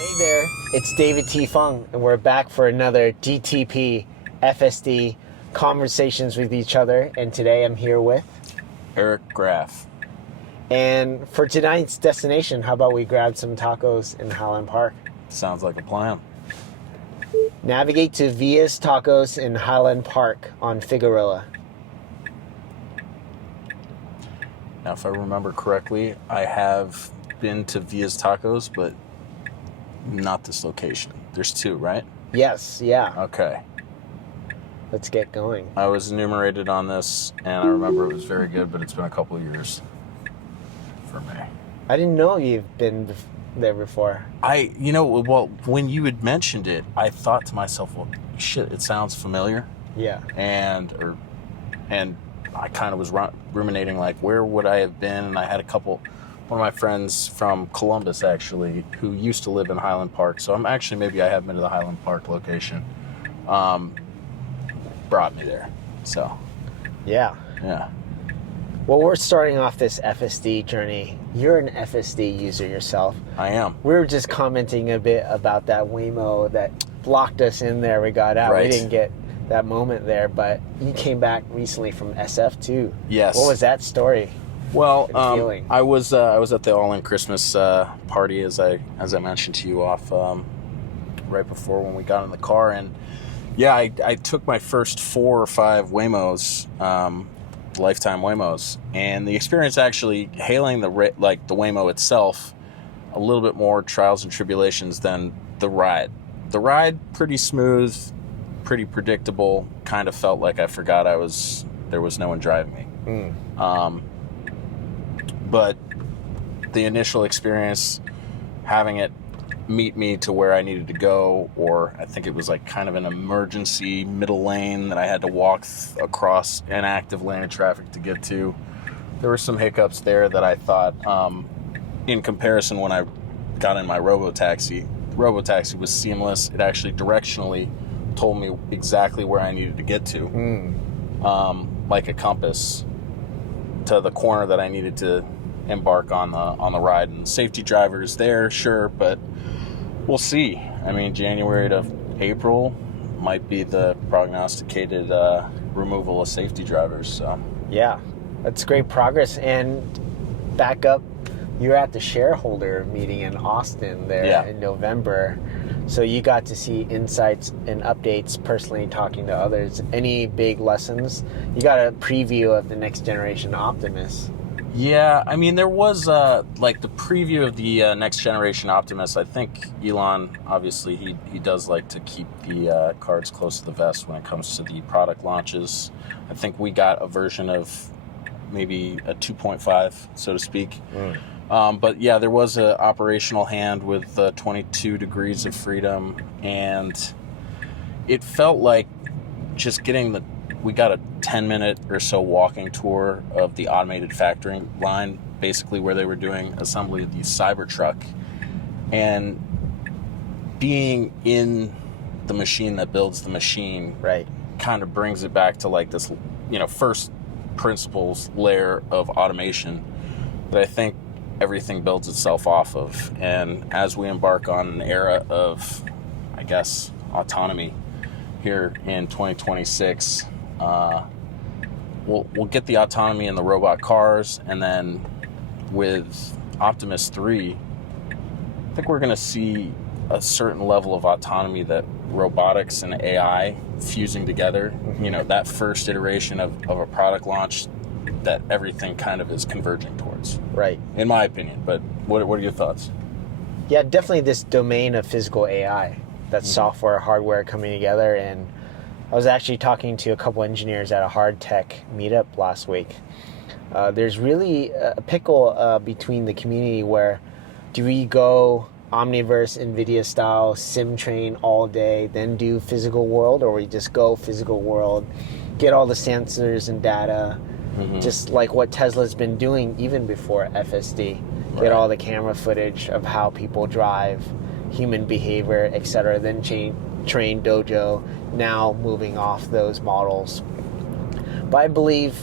Hey there, it's David T. Phung, and we're back for another DTP FSD Conversations with Each Other, and today I'm here with Erik Graff. And for tonight's destination, how about we grab some tacos in Highland Park? Sounds like a plan. Navigate to Via's Tacos in Highland Park on Figueroa. Now, if I remember correctly, I have been to Via's Tacos, but not this location. There's two, right? Yes, yeah. Okay. Let's get going. I was enumerated on this, and I remember it was very good, but it's been a couple of years for me. I didn't know you've been there before. Well, when you had mentioned it, I thought to myself, well, shit, it sounds familiar. Yeah. And I kind of was ruminating, like, where would I have been? And I had one of my friends from Columbus, actually, who used to live in Highland Park. So maybe I have been to the Highland Park location. Brought me there. So. Yeah. Yeah. Well, we're starting off this FSD journey. You're an FSD user yourself. I am. We were just commenting a bit about that Waymo that blocked us in there. We got out. Right. We didn't get that moment there, but you came back recently from SF too. Yes. What was that story? Well, feeling? I was at the All-In Christmas party, as I mentioned to you off right before when we got in the car, and yeah, I took my first 4 or 5 Waymos, lifetime Waymos, and the experience actually hailing the Waymo itself, a little bit more trials and tribulations than the ride. The ride pretty smooth, pretty predictable. Kind of felt like I forgot there was no one driving me. But the initial experience, having it meet me to where I needed to go, or I think it was like kind of an emergency middle lane that I had to walk across an active lane of traffic to get to. There were some hiccups there that I thought, in comparison, when I got in my robotaxi was seamless. It actually directionally told me exactly where I needed to get to, like a compass, to the corner that I needed to embark on the ride. And safety drivers there, sure, but we'll see. I mean, January to April might be the prognosticated removal of safety drivers. So Yeah, that's great progress. And back up, you were at the Shareholder meeting in Austin there in November. So you got to see insights and updates personally, talking to others. Any big lessons? You got a preview of the next generation Optimus. Yeah, I mean, there was like the preview of the next generation Optimus. I think Elon, obviously, he does like to keep the cards close to the vest when it comes to the product launches. I think we got a version of maybe a 2.5, so to speak. But yeah, there was an operational hand with 22 degrees of freedom, and it felt like just we got a 10-minute or so walking tour of the automated factory line, basically where they were doing assembly of the Cybertruck, and being in the machine that builds the machine, right, kind of brings it back to like this, first principles layer of automation that I think everything builds itself off of. And as we embark on an era of, I guess, autonomy here in 2026, we'll get the autonomy in the robot cars, and then with Optimus 3, I think we're going to see a certain level of autonomy that robotics and AI fusing together. That first iteration of a product launch that everything kind of is converging towards. Right. In my opinion. But what are your thoughts? Yeah, definitely this domain of physical AI. That's software, hardware coming together. And I was actually talking to a couple engineers at a hard tech meetup last week. There's really a pickle between the community where do we go Omniverse, NVIDIA style, sim train all day, then do physical world, or we just go physical world, get all the sensors and data, just like what Tesla's been doing even before FSD, get all the camera footage of how people drive, human behavior, etc., then train Dojo, now moving off those models. But I believe,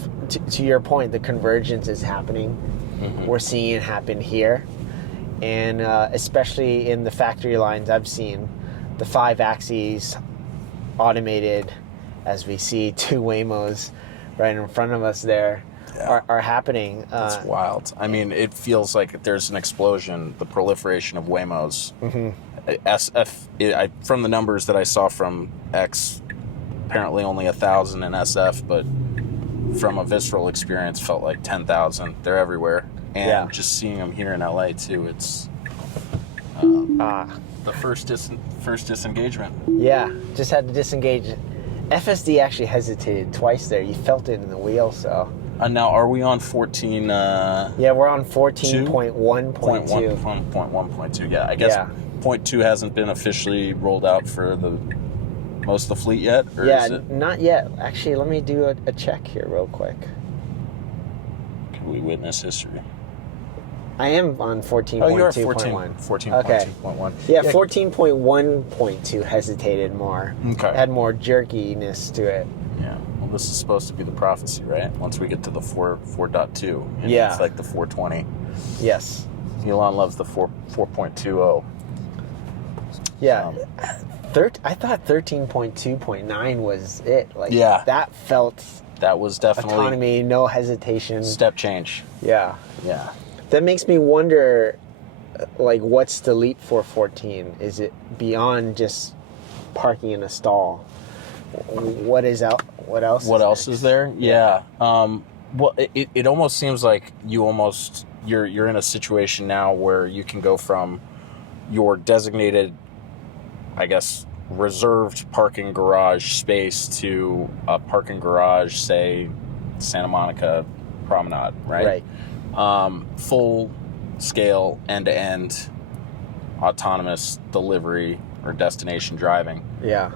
to your point, the convergence is happening. We're seeing it happen here. And especially in the factory lines I've seen, the 5 axes automated, as we see 2 Waymos right in front of us there, are happening. It's wild. I mean, it feels like there's an explosion, the proliferation of Waymos. From the numbers that I saw from X, apparently only 1,000 in SF, but from a visceral experience, felt like 10,000. They're everywhere. And just seeing them here in LA too, it's the first disengagement. Yeah, just had to disengage. FSD actually hesitated twice there. You felt it in the wheel, so. Now, are we on 14? Yeah, we're on 14.1.2. 1.2, yeah. I guess 0.2 hasn't been officially rolled out for the most of the fleet yet? Or is it? Not yet. Actually, let me do a check here real quick. Can we witness history? I am on 14.2.1. Oh, you're at 14.2.1. Okay. Yeah, 14.1.2 hesitated more. Okay. Had more jerkiness to it. Yeah. Well, this is supposed to be the prophecy, right? Once we get to the 4.2. Yeah. It's like the 420. Yes. Elon loves the 4.20. Yeah. I thought 13.2.9 was it. Like, that felt... That was definitely... Autonomy, no hesitation. Step change. Yeah. Yeah. That makes me wonder, like, what's the leap for 14? Is it beyond just parking in a stall? What is out? What else? What else is there? Yeah. Well, it almost seems like you're in a situation now where you can go from your designated, I guess, reserved parking garage space to a parking garage, say, Santa Monica Promenade, right? Right. Full scale, end-to-end autonomous delivery or destination driving. Yeah.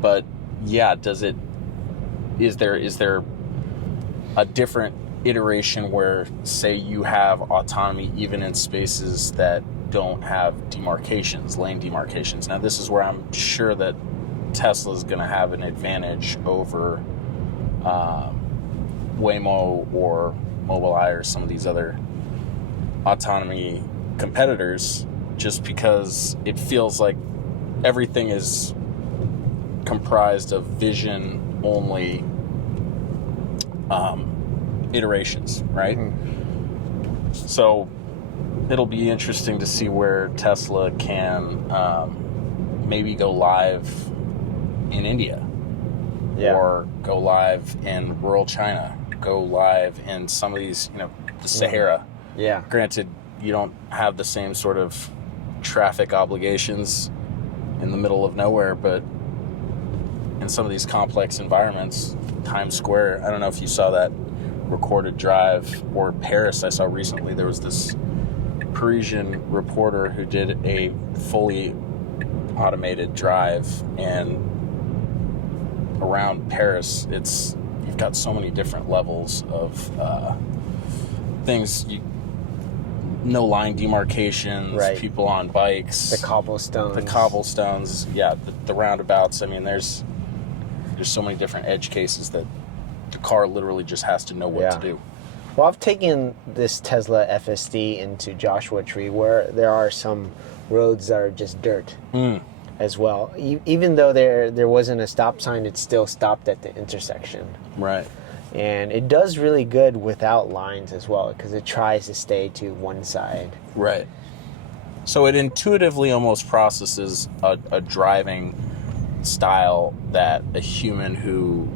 But yeah, is there a different iteration where, say, you have autonomy even in spaces that don't have lane demarcations? Now, this is where I'm sure that Tesla's going to have an advantage over Waymo or Mobileye or some of these other autonomy competitors, just because it feels like everything is comprised of vision only iterations, right? Mm-hmm. So it'll be interesting to see where Tesla can maybe go live in India, or go live in rural China, go live in some of these, the Sahara. Yeah. Granted, you don't have the same sort of traffic obligations in the middle of nowhere, but in some of these complex environments, Times Square, I don't know if you saw that recorded drive, or Paris, I saw recently, there was this Parisian reporter who did a fully automated drive, and around Paris, you've got so many different levels of things. No line demarcations, right. People on bikes, the cobblestones, the roundabouts. I mean, there's so many different edge cases that the car literally just has to know what to do. Well, I've taken this Tesla FSD into Joshua Tree, where there are some roads that are just dirt as well. Even though there wasn't a stop sign, it still stopped at the intersection. Right. And it does really good without lines as well, because it tries to stay to one side. Right. So it intuitively almost processes a driving style that a human who,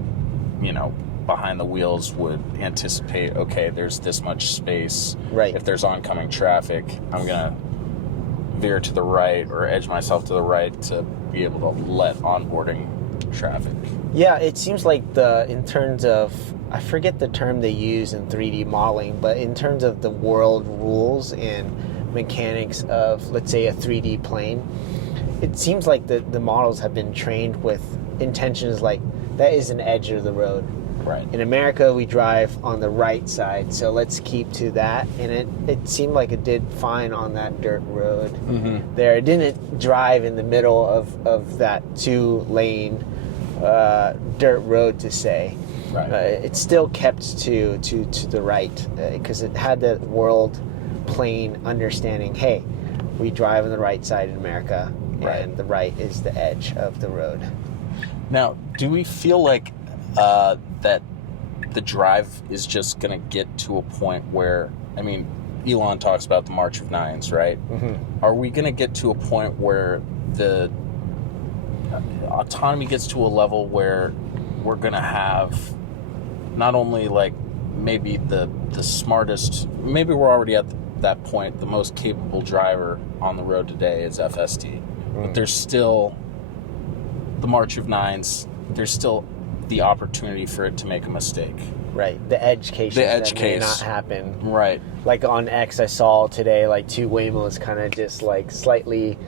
behind the wheels would anticipate, okay, there's this much space. Right. If there's oncoming traffic, I'm going to veer to the right or edge myself to the right to be able to let onboarding traffic. Yeah, it seems like in terms of, I forget the term they use in 3D modeling, but in terms of the world rules and mechanics of, let's say, a 3D plane, it seems like the models have been trained with intentions like, that is an edge of the road. Right. In America, we drive on the right side, so let's keep to that. And it seemed like it did fine on that dirt road. Mm-hmm. There, it didn't drive in the middle of that 2-lane dirt road, to say. Right. It still kept to the right, because it had that world plain understanding, hey, we drive on the right side in America, and the right is the edge of the road. Now, do we feel like that the drive is just going to get to a point where, I mean, Elon talks about the March of Nines, right? Mm-hmm. Are we going to get to a point where the autonomy gets to a level where we're going to have not only like maybe the smartest, maybe we're already at that point, the most capable driver on the road today is FSD. But there's still the March of Nines, there's still the opportunity for it to make a mistake. Right, the edge cases may not happen. Right. Like on X, I saw today, like 2 Waymos kind of just like slightly,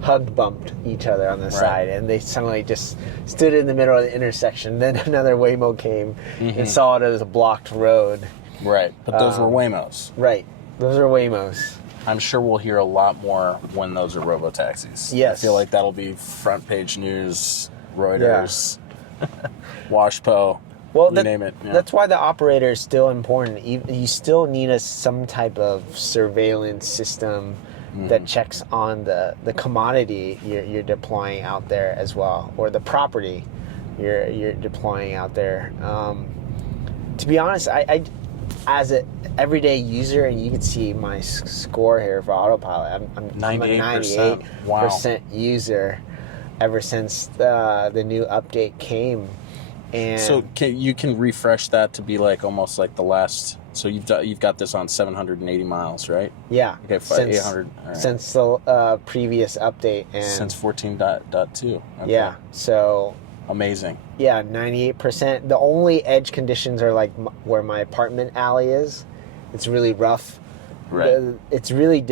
hug bumped each other on the side, and they suddenly just stood in the middle of the intersection. Then another Waymo came and saw it as a blocked road. Right, but those were Waymos. Right, those are Waymos. I'm sure we'll hear a lot more when those are robotaxis. Yes. I feel like that'll be front page news, Reuters, WashPo, you name it. Yeah. That's why the operator is still important. You still need some type of surveillance system that checks on the commodity you're deploying out there as well, or the property you're deploying out there. To be honest, I as an everyday user, and you can see my score here for autopilot, I'm 98% a 98% user ever since the new update came. And so you can refresh that to be like almost like the last. So you've got this on 780 miles, right? Yeah. Okay, 800. Right. Since the previous update, and since 14.2. Okay. Yeah. So amazing. Yeah, 98%. The only edge conditions are like where my apartment alley is. It's really rough. Right. It's really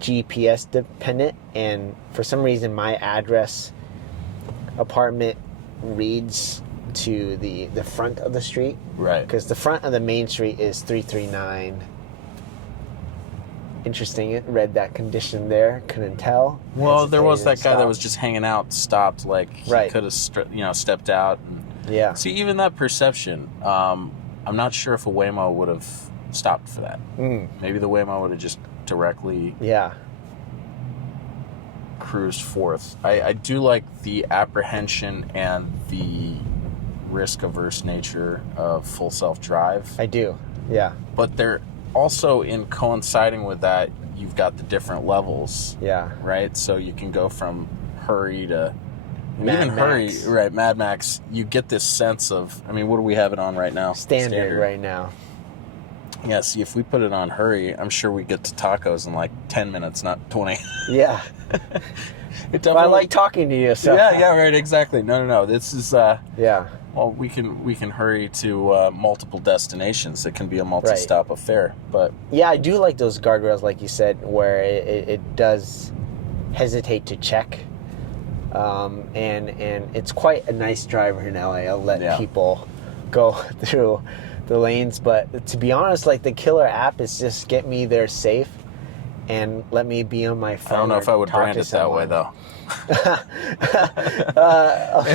GPS dependent, and for some reason my address apartment reads to the front of the street. Right. Because the front of the main street is 339. Interesting. It read that condition there. Couldn't tell. Well, there was that guy that was just hanging out, stopped, like he could have stepped out. And, yeah. See, even that perception, I'm not sure if a Waymo would have stopped for that. Maybe the Waymo would have just directly cruised forth. I do like the apprehension and the risk-averse nature of full self-drive. I do, yeah. But they're also, in coinciding with that, you've got the different levels. Yeah. Right? So you can go from hurry to... Mad Max. Right, Mad Max. You get this sense of... I mean, what do we have it on right now? Standard right now. Yeah, see, if we put it on hurry, I'm sure we get to tacos in like 10 minutes, not 20. Yeah. But I like talking to you, so... Yeah, right, exactly. No. This is... yeah. Well, we can hurry to multiple destinations. It can be a multi-stop affair, but... Yeah, I do like those guardrails, like you said, where it does hesitate to check. And it's quite a nice driver in LA. I'll let people go through the lanes, but to be honest, like the killer app is just get me there safe and let me be on my phone. I don't know if I would brand it that way, though.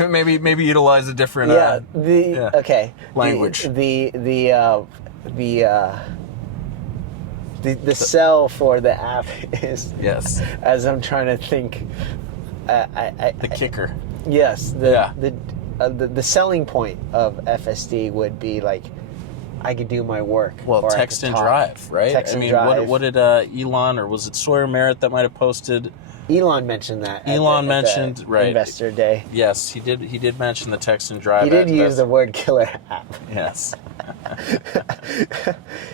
Maybe utilize a different language. The sell for the app is as I'm trying to think. The kicker. Yes. The selling point of FSD would be like, I could do my work. Well, text and drive, right? Drive. What did Elon, or was it Sawyer Merritt that might have posted? Elon mentioned that. Elon mentioned, right? Investor Day. Yes, he did. He did mention the text and drive. He did use the word killer app. Yes.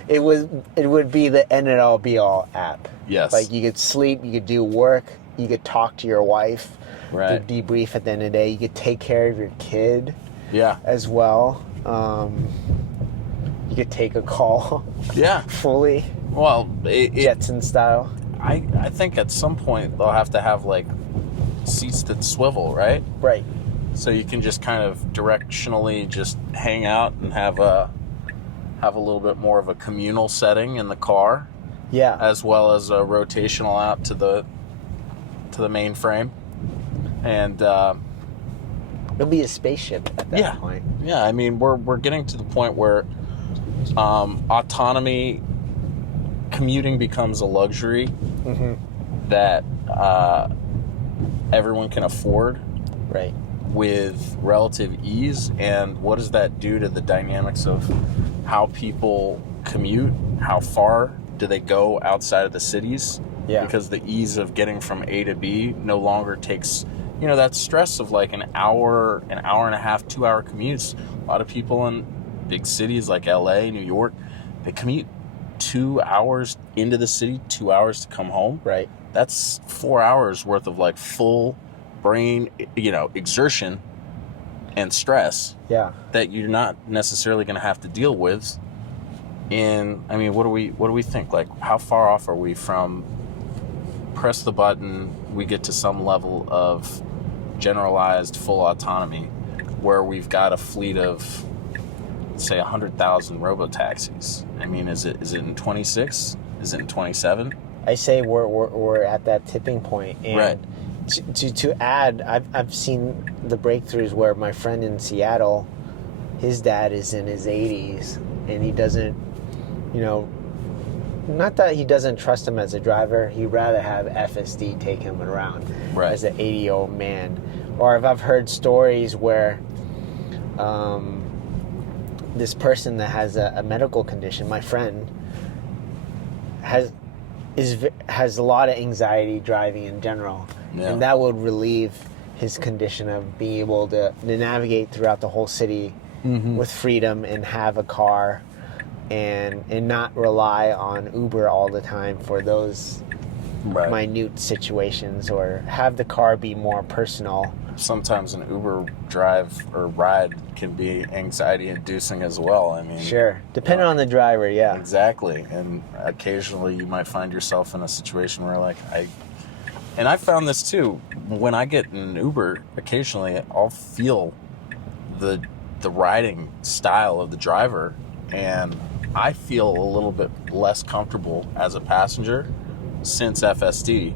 It would be the end it all be all app. Yes. Like you could sleep, you could do work, you could talk to your wife. Right. Do debrief at the end of the day. You could take care of your kid. Yeah. As well. You could take a call. Yeah. Fully. Well, Jetson style. I think at some point they'll have to have like seats that swivel, right? Right. So you can just kind of directionally just hang out and have a little bit more of a communal setting in the car. Yeah. As well as a rotational out to the mainframe. And it'll be a spaceship at that point. Yeah, I mean we're getting to the point where autonomy, commuting becomes a luxury Mm-hmm. that everyone can afford Right. with relative ease. And what does that do to the dynamics of how people commute? How far do they go outside of the cities? Yeah. Because the ease of getting from A to B no longer takes, that stress of like an hour and a half, 2 hour commutes. A lot of people in big cities like LA, New York, they commute 2 hours into the city, 2 hours to come home. Right. That's 4 hours worth of like full brain, exertion and stress Yeah. that you're not necessarily going to have to deal with. What do we think? Like, how far off are we from press the button, we get to some level of generalized full autonomy where we've got a fleet of, say, 100,000 robo-taxis? Is it in 26? Is it in 27? I say we're at that tipping point, and Right. to add, I've seen the breakthroughs where my friend in Seattle, his dad is in his 80s, and he doesn't, not that he doesn't trust him as a driver, he'd rather have FSD take him around Right. as an 80-year-old man. Or if I've heard stories where this person that has a medical condition, my friend, has a lot of anxiety driving in general, Yeah. and that would relieve his condition of being able to navigate throughout the whole city with freedom and have a car and not rely on Uber all the time for those Right. minute situations, or have the car be more personal. Sometimes an Uber drive or ride can be anxiety inducing as well. Sure, depending on the driver, yeah. Exactly. And occasionally you might find yourself in a situation where I found this too. When I get in an Uber, occasionally I'll feel the riding style of the driver, and I feel a little bit less comfortable as a passenger since FSD.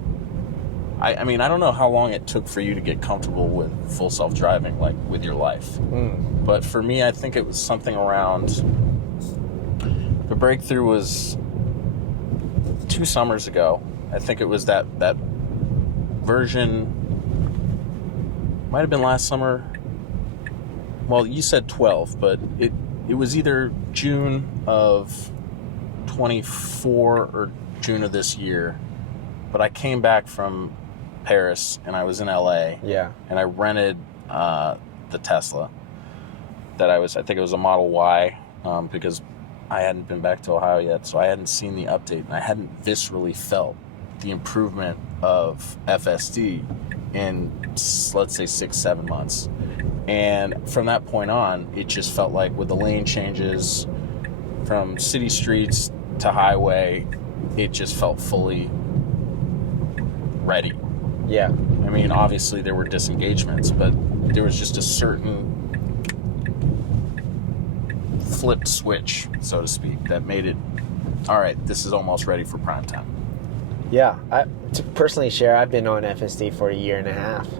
I don't know how long it took for you to get comfortable with full self-driving, like with your life. But for me, I think it was something around, the breakthrough was 2 summers ago. I think it was that version, might have been last summer. Well, you said 12, but it was either June of 24 or June of this year. But I came back from Paris and I was in LA. Yeah. And I rented the Tesla I think it was a Model Y, because I hadn't been back to Ohio yet, so I hadn't seen the update, and I hadn't viscerally felt the improvement of FSD in, let's say, 6-7 months. And from that point on, it just felt like with the lane changes from city streets to highway, it just felt fully ready. Yeah. Obviously there were disengagements, but there was just a certain flipped switch, so to speak, that made it, all right, this is almost ready for prime time. Yeah. To personally share, I've been on FSD for 1.5 years.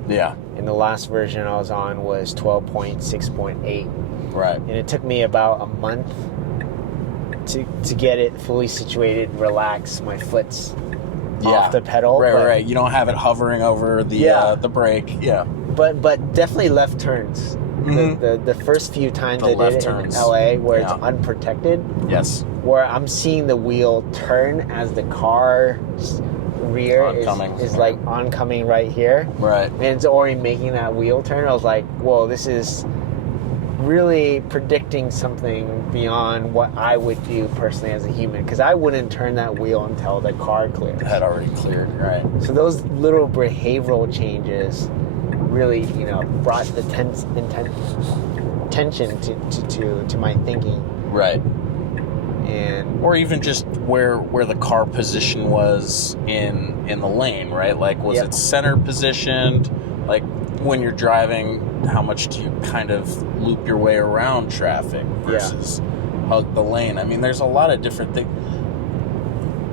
Yeah. And the last version I was on was 12.6.8. Right. And it took me about a month to get it fully situated, relax my foot's off the pedal. Right. You don't have it hovering over the brake. Yeah. But definitely left turns. The first few times I did it in LA where it's unprotected. Yes. Where I'm seeing the wheel turn as the car's rear is like oncoming right here. Right. And it's already making that wheel turn. I was like, whoa, this is really predicting something beyond what I would do personally as a human, because I wouldn't turn that wheel until the car clears. It had already cleared, right. So those little behavioral changes really, brought the tension to my thinking. Right. And or even just where the car position was in the lane, right? Like, was it center positioned? Like, when you're driving, how much do you kind of loop your way around traffic versus hug the lane? There's a lot of different things.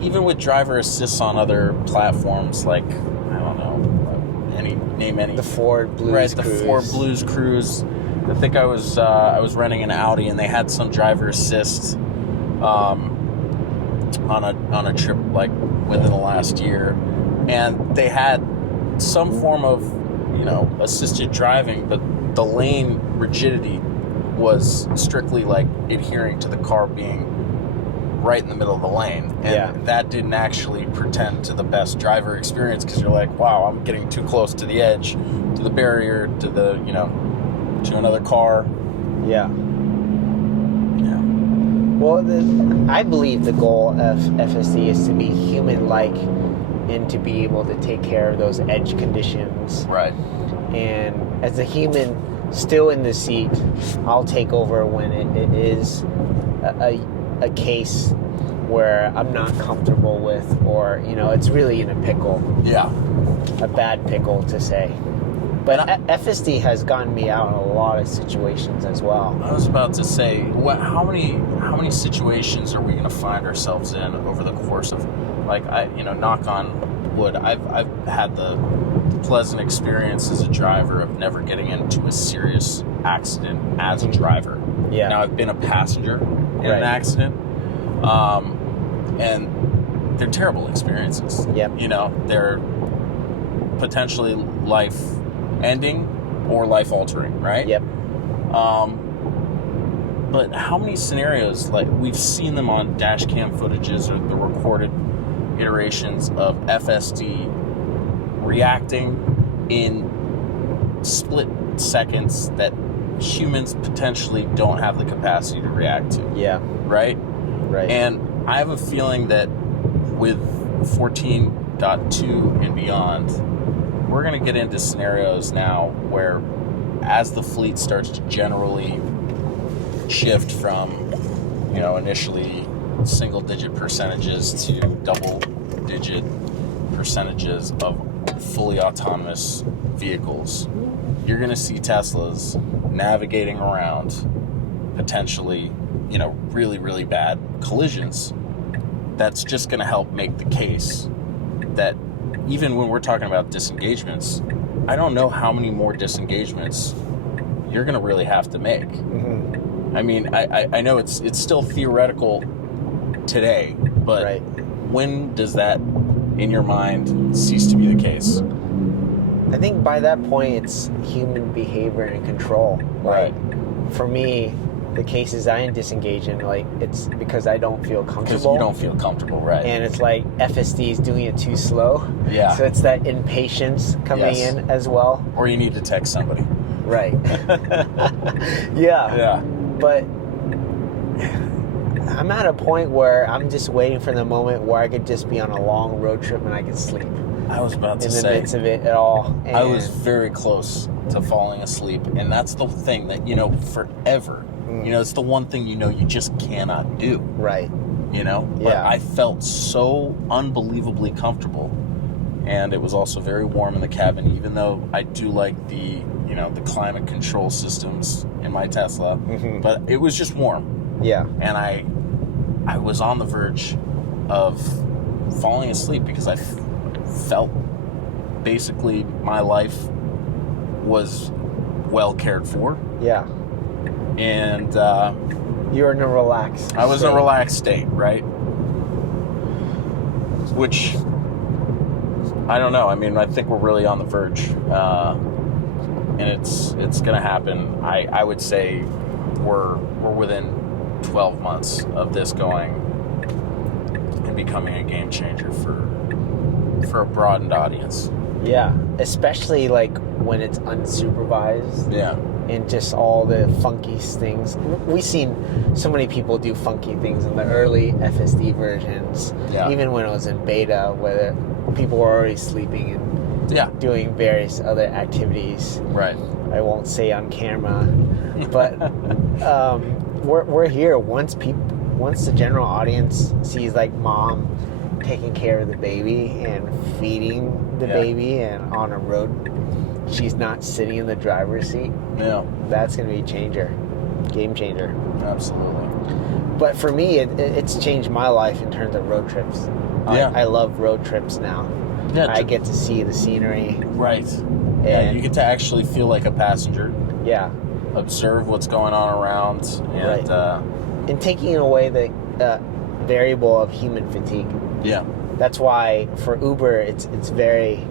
Even with driver assists on other platforms, like, I don't know, name any. The Ford Blues Right, Cruise. the Ford Blues Cruise. I think I was renting an Audi, and they had some driver assist on a trip like within the last year, and they had some form of assisted driving, but the lane rigidity was strictly like adhering to the car being right in the middle of the lane, and that didn't actually pretend to the best driver experience, because you're like, wow, I'm getting too close to the edge, to the barrier, to the to another car. Well, I believe the goal of FSD is to be human-like and to be able to take care of those edge conditions. Right. And as a human still in the seat, I'll take over when it is a case where I'm not comfortable with, or it's really in a pickle. Yeah. A bad pickle, to say. But FSD has gotten me out in a lot of situations as well. I was about to say, how many situations are we going to find ourselves in over the course of, like, knock on wood, I've had the pleasant experience as a driver of never getting into a serious accident as a driver. Yeah. Now, I've been a passenger in an accident, and they're terrible experiences. Yep. They're potentially life-ending or life-altering, right? Yep. But how many scenarios, like, we've seen them on dash cam footages or the recorded iterations of FSD reacting in split seconds that humans potentially don't have the capacity to react to. Yeah. Right? Right. And I have a feeling that with 14.2 and beyond, we're going to get into scenarios now where, as the fleet starts to generally shift from, initially single-digit percentages to double-digit percentages of fully autonomous vehicles, you're going to see Teslas navigating around potentially, really, really bad collisions. That's just going to help make the case that even when we're talking about disengagements, I don't know how many more disengagements you're going to really have to make. Mm-hmm. I mean, I know it's still theoretical today, but when does that, in your mind, cease to be the case? I think by that point, it's human behavior and control. Right. For me, the cases I disengage in, it's because I don't feel comfortable. Because you don't feel comfortable, right? And it's like FSD is doing it too slow. Yeah. So it's that impatience coming in as well. Or you need to text somebody. Right. Yeah. Yeah. But I'm at a point where I'm just waiting for the moment where I could just be on a long road trip and I could sleep. I was about to say. In the midst of it at all. And I was very close to falling asleep. And that's the thing that, forever, it's the one thing you just cannot do. Right. But I felt so unbelievably comfortable. And it was also very warm in the cabin, even though I do like the climate control systems in my Tesla. Mm-hmm. But it was just warm. Yeah. And I was on the verge of falling asleep because I felt basically my life was well cared for. Yeah. And you're in a relaxed I was state. in a relaxed state, right? Which, I don't know. I mean, I think we're really on the verge. And it's going to happen. I would say we're within 12 months of this going and becoming a game changer for a broadened audience. Yeah, especially when it's unsupervised. Yeah. And just all the funky things. We've seen so many people do funky things in the early FSD versions. Yeah. Even when it was in beta, where people were already sleeping and doing various other activities. Right. I won't say on camera, but we're here. Once the general audience sees mom taking care of the baby and feeding the baby and on a road, she's not sitting in the driver's seat. Yeah. That's going to be game changer. Absolutely. But for me, it's changed my life in terms of road trips. Yeah. I love road trips now. Yeah. I get to see the scenery. Right. Yeah, you get to actually feel like a passenger. Yeah. Observe what's going on around. And, and taking away variable of human fatigue. Yeah. That's why for Uber, it's very,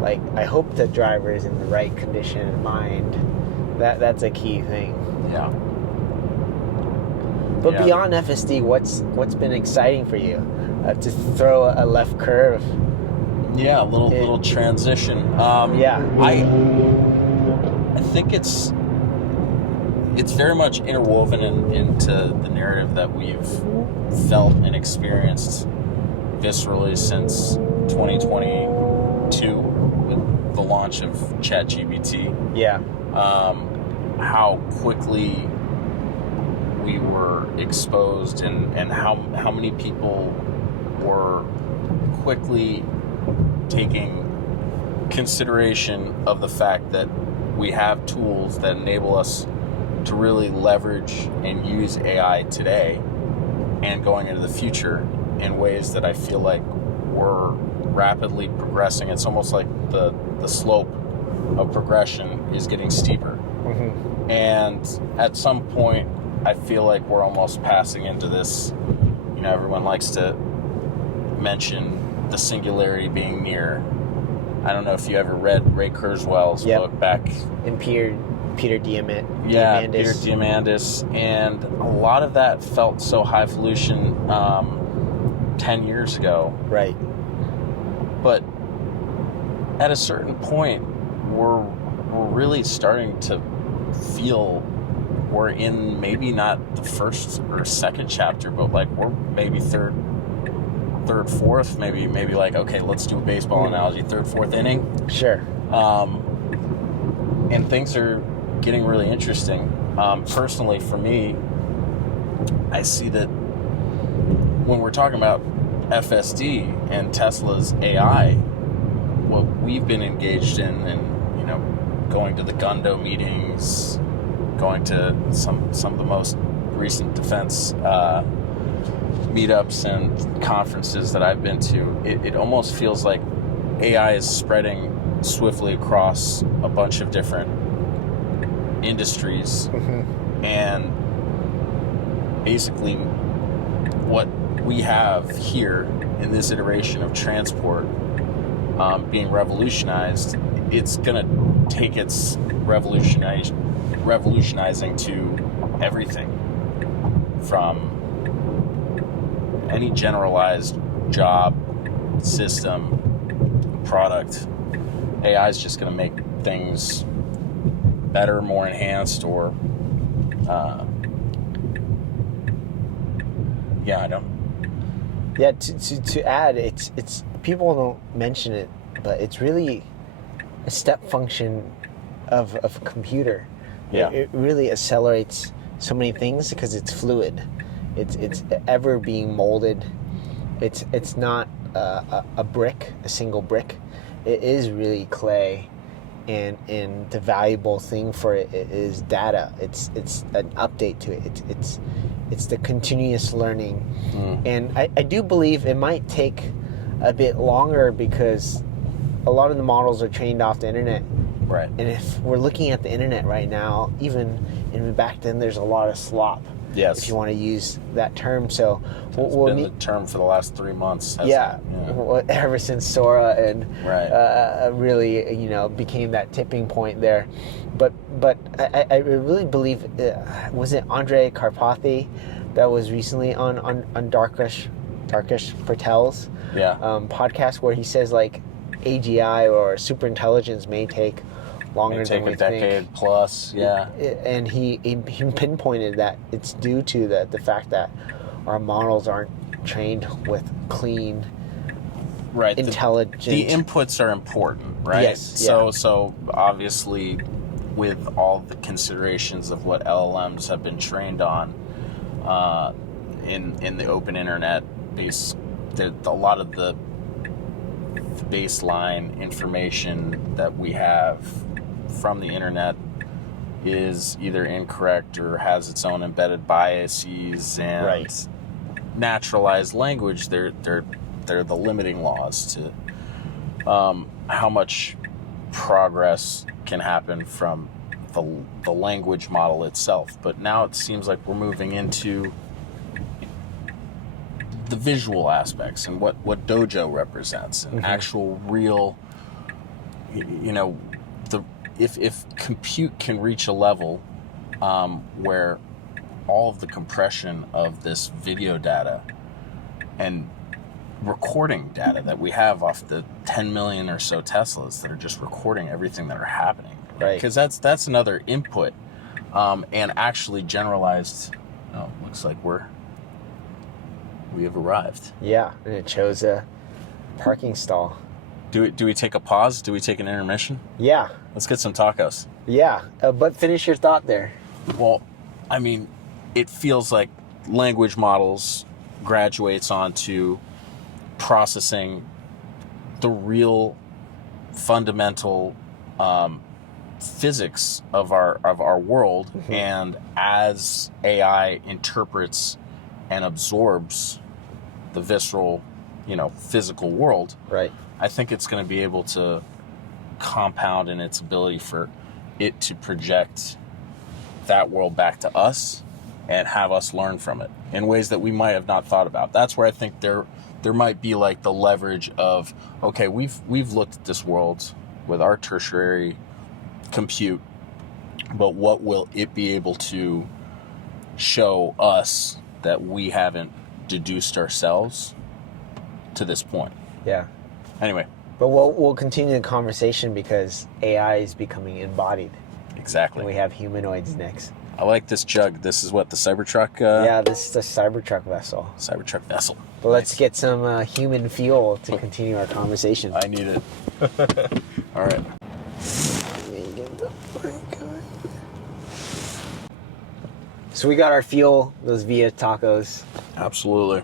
like, I hope the driver is in the right condition of mind. That's a key thing. Yeah. But beyond FSD, what's been exciting for you? To throw a left curve. Yeah, a little transition. I think it's very much interwoven into the narrative that we've felt and experienced viscerally since 2022 with the launch of ChatGPT. Yeah. How quickly we were exposed and how many people were quickly taking consideration of the fact that we have tools that enable us to really leverage and use AI today and going into the future in ways that I feel like we're rapidly progressing. It's almost like the slope of progression is getting steeper. Mm-hmm. And at some point, I feel like we're almost passing into this, everyone likes to mention the singularity being near. I don't know if you ever read Ray Kurzweil's book back in Peter Diamandis. Yeah, Peter Diamandis, and a lot of that felt so highfalutin 10 years ago. Right. But at a certain point, we're really starting to feel we're in maybe not the first or second chapter, but like we're maybe third, fourth, maybe like, okay, let's do a baseball analogy, third, fourth inning. Sure. And things are getting really interesting. Personally, for me, I see that when we're talking about FSD and Tesla's AI, what we've been engaged in and, going to the Gundo meetings, going to some of the most recent defense meetups and conferences that I've been to, it almost feels like AI is spreading swiftly across a bunch of different industries. Mm-hmm. And basically what we have here in this iteration of transport being revolutionized, it's going to take its revolutionizing to everything from any generalized job, system, product. AI is just going to make things better, more enhanced, or to add, it's people don't mention it, but it's really a step function of a computer. Yeah. It really accelerates so many things because it's fluid. It's ever being molded. It's not a brick, a single brick. It is really clay, and the valuable thing for it is data. It's an update to it. It's the continuous learning. And I do believe it might take a bit longer because a lot of the models are trained off the internet. Right. And if we're looking at the internet right now, even back then, there's a lot of slop. Yes. If you want to use that term. So it's been the term for the last 3 months. Ever since Sora and really, became that tipping point there. But I really believe, was it Andrei Karpathy that was recently on Darkesh Patel's podcast, where he says like AGI or superintelligence may take longer than we think. A decade plus, And he pinpointed that it's due to the fact that our models aren't trained with clean, intelligent. The inputs are important, right? Yes. So obviously, with all the considerations of what LLMs have been trained on, in the open internet, a lot of the baseline information that we have from the internet is either incorrect or has its own embedded biases, and naturalized language, they're the limiting laws to how much progress can happen from the language model itself. But now it seems like we're moving into the visual aspects and what Dojo represents and actual real, if compute can reach a level where all of the compression of this video data and recording data that we have off the 10 million or so Teslas that are just recording everything that are happening, right? Because that's another input, and actually generalized. Oh, looks like we have arrived. Yeah, and it shows a parking stall. Do we take a pause? Do we take an intermission? Yeah. Let's get some tacos. Yeah, but finish your thought there. Well, I mean, it feels like language models graduates onto processing the real fundamental physics of our world, and as AI interprets and absorbs the visceral, physical world, right? I think it's going to be able to compound in its ability for it to project that world back to us and have us learn from it in ways that we might have not thought about. That's where I think there might be like the leverage of, okay, we've looked at this world with our tertiary compute, but what will it be able to show us that we haven't deduced ourselves to this point? Yeah. Anyway. But we'll continue the conversation because AI is becoming embodied. Exactly. And we have humanoids next. I like this jug. This is what, the Cybertruck? Yeah, this is the Cybertruck vessel. Cybertruck vessel. But let's get some human fuel to continue our conversation. I need it. All right. So we got our fuel, those Via tacos. Absolutely.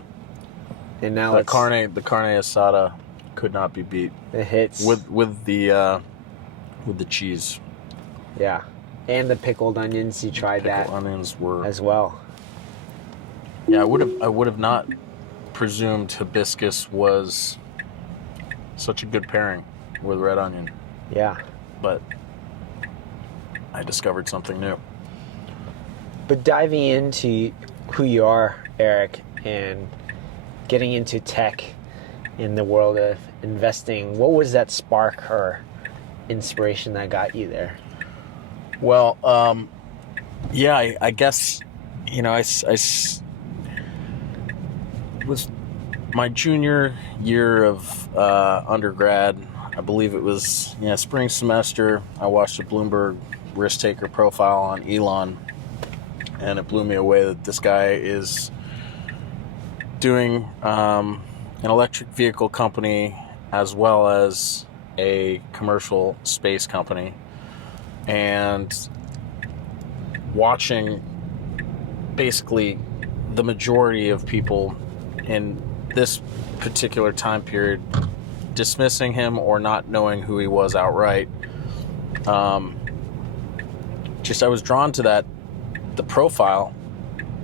And now the carne asada could not be beat. It hits with the cheese. Yeah, and the pickled onions. You tried that. Pickled onions were as well. Yeah, I would have not presumed hibiscus was such a good pairing with red onion. Yeah, but I discovered something new. But diving into who you are, Erik, and getting into tech in the world of investing, what was that spark or inspiration that got you there? Well, I guess, I was my junior year of undergrad. I believe it was spring semester. I watched a Bloomberg risk taker profile on Elon, and it blew me away that this guy is doing an electric vehicle company as well as a commercial space company, and watching basically the majority of people in this particular time period dismissing him or not knowing who he was outright. I was drawn to the profile,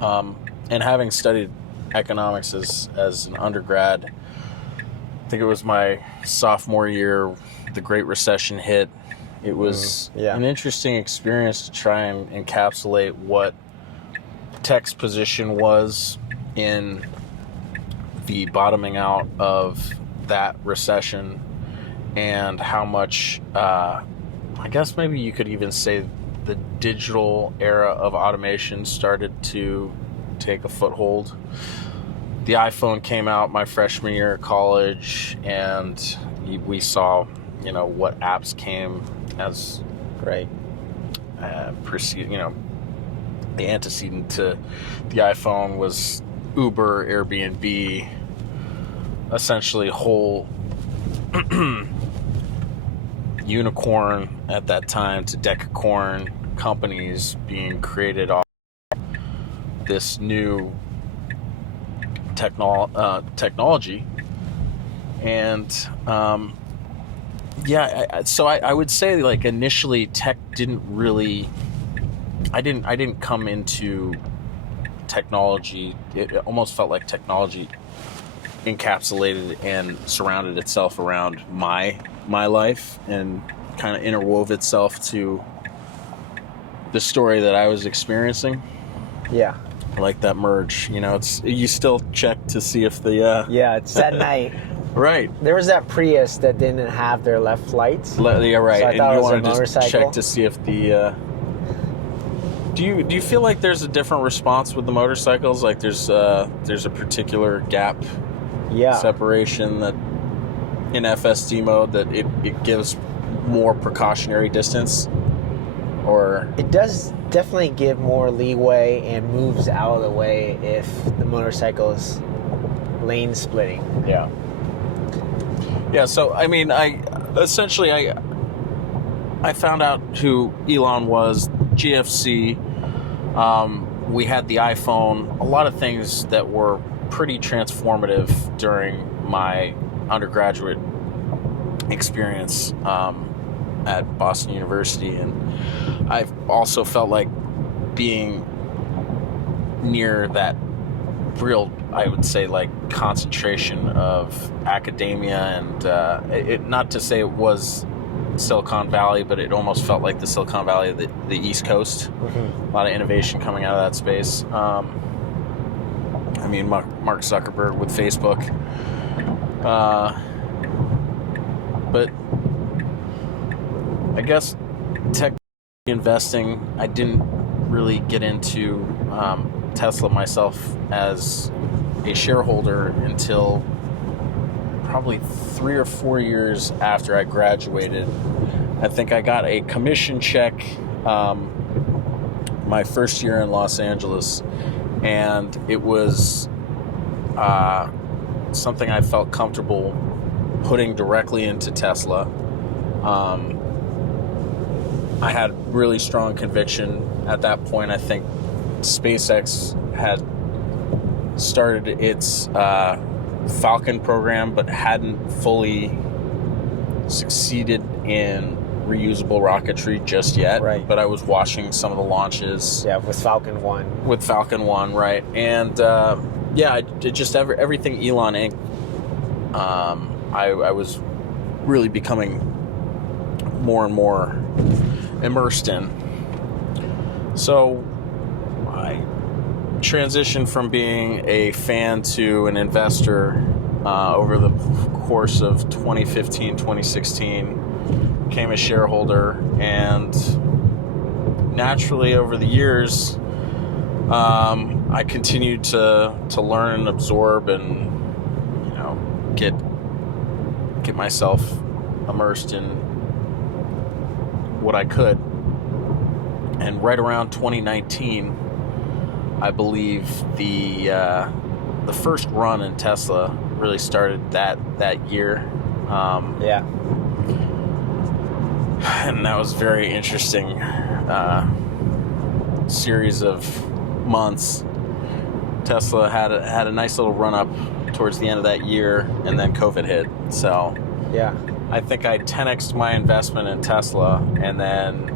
and having studied economics as an undergrad, I think it was my sophomore year, the Great Recession hit. It was an interesting experience to try and encapsulate what tech's position was in the bottoming out of that recession, and how much, I guess maybe you could even say the digital era of automation started to take a foothold. The iPhone came out my freshman year of college, and we saw, what apps came as right. The antecedent to the iPhone was Uber, Airbnb, essentially whole unicorn at that time to decacorn companies being created off this new technology. And so I would say, like, initially tech didn't really, I didn't come into technology. It almost felt like technology encapsulated and surrounded itself around my life and kind of interwove itself to the story that I was experiencing. Yeah. like that merge. You know, it's you still check to see if the Yeah, it's at night. right. There was that Prius that didn't have their left lights. Yeah, right. So I and thought you it was a want to just motorcycle. check to see if the. Do you feel like there's a different response with the motorcycles? Like there's a particular gap separation that in FSD mode that it gives more precautionary distance, or it does definitely give more leeway and moves out of the way if the motorcycle is lane splitting. Yeah. So I mean, I found out who Elon was, GFC. We had the iPhone, a lot of things that were pretty transformative during my undergraduate experience at Boston University, and I've also felt like being near that real, I would say, like concentration of academia, and it not to say it was Silicon Valley, but it almost felt like the Silicon Valley of the East Coast. A lot of innovation coming out of that space. I mean, Mark Zuckerberg with Facebook. But I guess tech investing, I didn't really get into Tesla myself as a shareholder until probably 3 or 4 years after I graduated. I think I got a commission check my first year in Los Angeles, and it was something I felt comfortable putting directly into Tesla. I had really strong conviction at that point. I think SpaceX had started its Falcon program, but hadn't fully succeeded in reusable rocketry just yet. Right. But I was watching some of the launches. Yeah, with Falcon 1. With Falcon 1, right. And it just everything Elon Inc. I was really becoming more and more immersed in. So I transitioned from being a fan to an investor over the course of 2015, 2016, became a shareholder, and naturally over the years I continued to learn and absorb and get myself immersed in what I could. And right around 2019, I believe the first run in Tesla really started that year. And that was very interesting series of months. Tesla had a nice little run up towards the end of that year, and then COVID hit. So I think I 10x'd my investment in Tesla, and then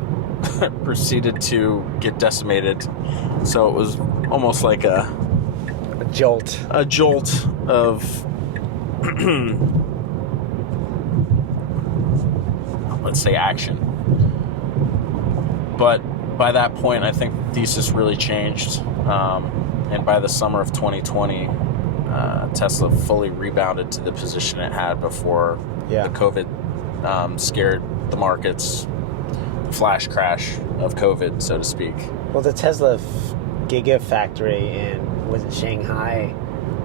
proceeded to get decimated. So it was almost like a jolt of let's say action. But by that point, I think the thesis really changed, and by the summer of 2020, Tesla fully rebounded to the position it had before the COVID scared the markets. Flash crash of COVID, so to speak. Well, the Tesla Gigafactory in, was it Shanghai,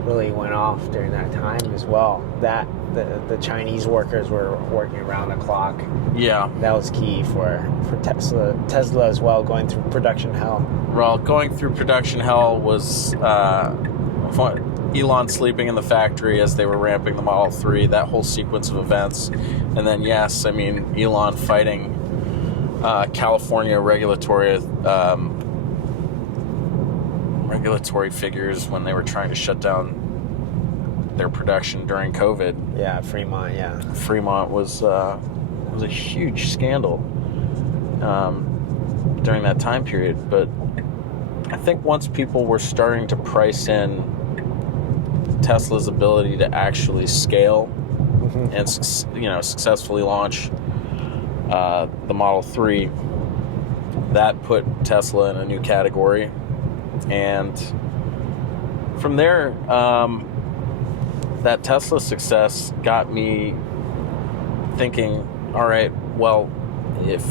really went off during that time as well. That the Chinese workers were working around the clock. Yeah. That was key for Tesla as well, going through production hell. Well, going through production hell was Elon sleeping in the factory as they were ramping the Model 3, that whole sequence of events. And then, yes, I mean, Elon fighting California regulatory figures when they were trying to shut down their production during COVID. Yeah, Fremont. Yeah, Fremont was a huge scandal during that time period. But I think once people were starting to price in Tesla's ability to actually scale and successfully launch the Model 3, that put Tesla in a new category. And from there, that Tesla success got me thinking, all right, well, if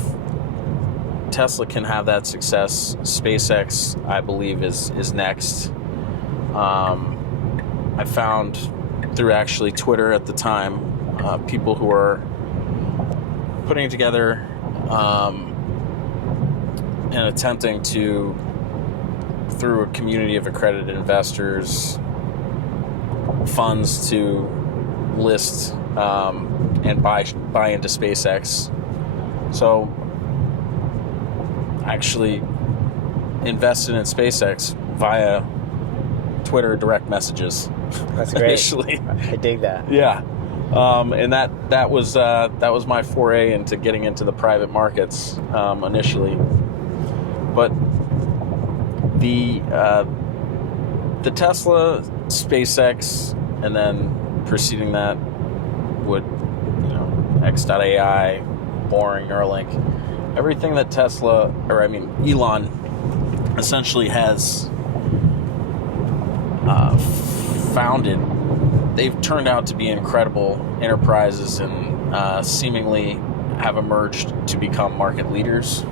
Tesla can have that success, SpaceX, I believe, is next. I found through actually Twitter at the time, people who are putting together and attempting to, through a community of accredited investors, funds to list and buy into SpaceX. So I actually invested in SpaceX via Twitter direct messages. That's great. Initially. I dig that. Yeah. And that was my foray into getting into the private markets initially. But the Tesla, SpaceX, and then preceding that would, X.AI, Boring, Neuralink, everything that Elon essentially has founded, they've turned out to be incredible enterprises and seemingly have emerged to become market leaders.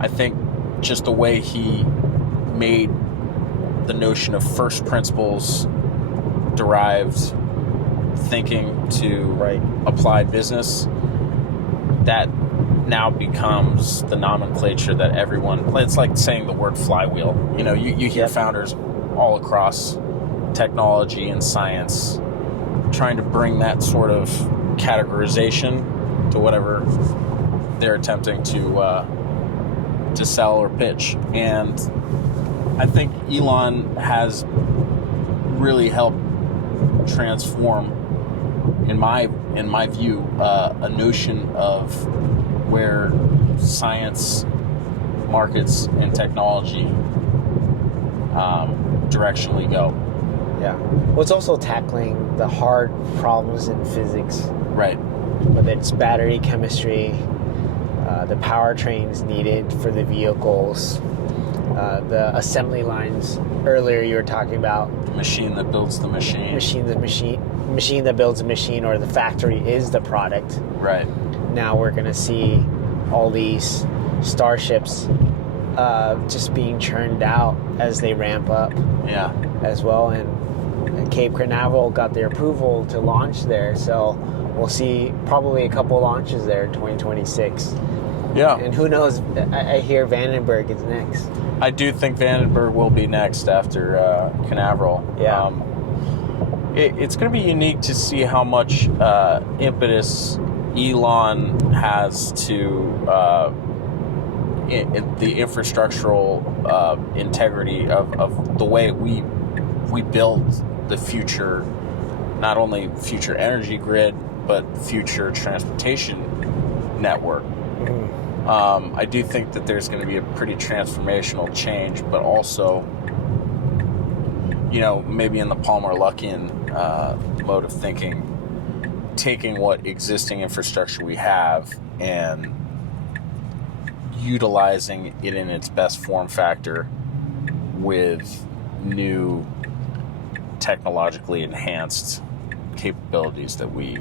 I think just the way he made the notion of first principles derived thinking to applied business, that now becomes the nomenclature that everyone, it's like saying the word flywheel. You hear founders all across technology and science trying to bring that sort of categorization to whatever they're attempting to sell or pitch. And I think Elon has really helped transform, in my view, a notion of where science, markets, and technology directionally go. Yeah. Well, it's also tackling the hard problems in physics. Right. Whether it's battery chemistry, the powertrains needed for the vehicles, the assembly lines. Earlier you were talking about the machine that builds the machine. Machine that builds a machine, or the factory is the product. Right. Now we're going to see all these starships just being churned out as they ramp up. Yeah. As well, and Cape Canaveral got their approval to launch there, so we'll see probably a couple launches there in 2026. Yeah. And who knows, I hear Vandenberg is next. I do think Vandenberg will be next after Canaveral. Yeah. It's going to be unique to see how much impetus Elon has to the infrastructural integrity of the way we build the future, not only future energy grid, but future transportation network. Mm-hmm. I do think that there's going to be a pretty transformational change, but also, maybe in the Palmer-Luckian mode of thinking, taking what existing infrastructure we have and utilizing it in its best form factor with new technologically enhanced capabilities that we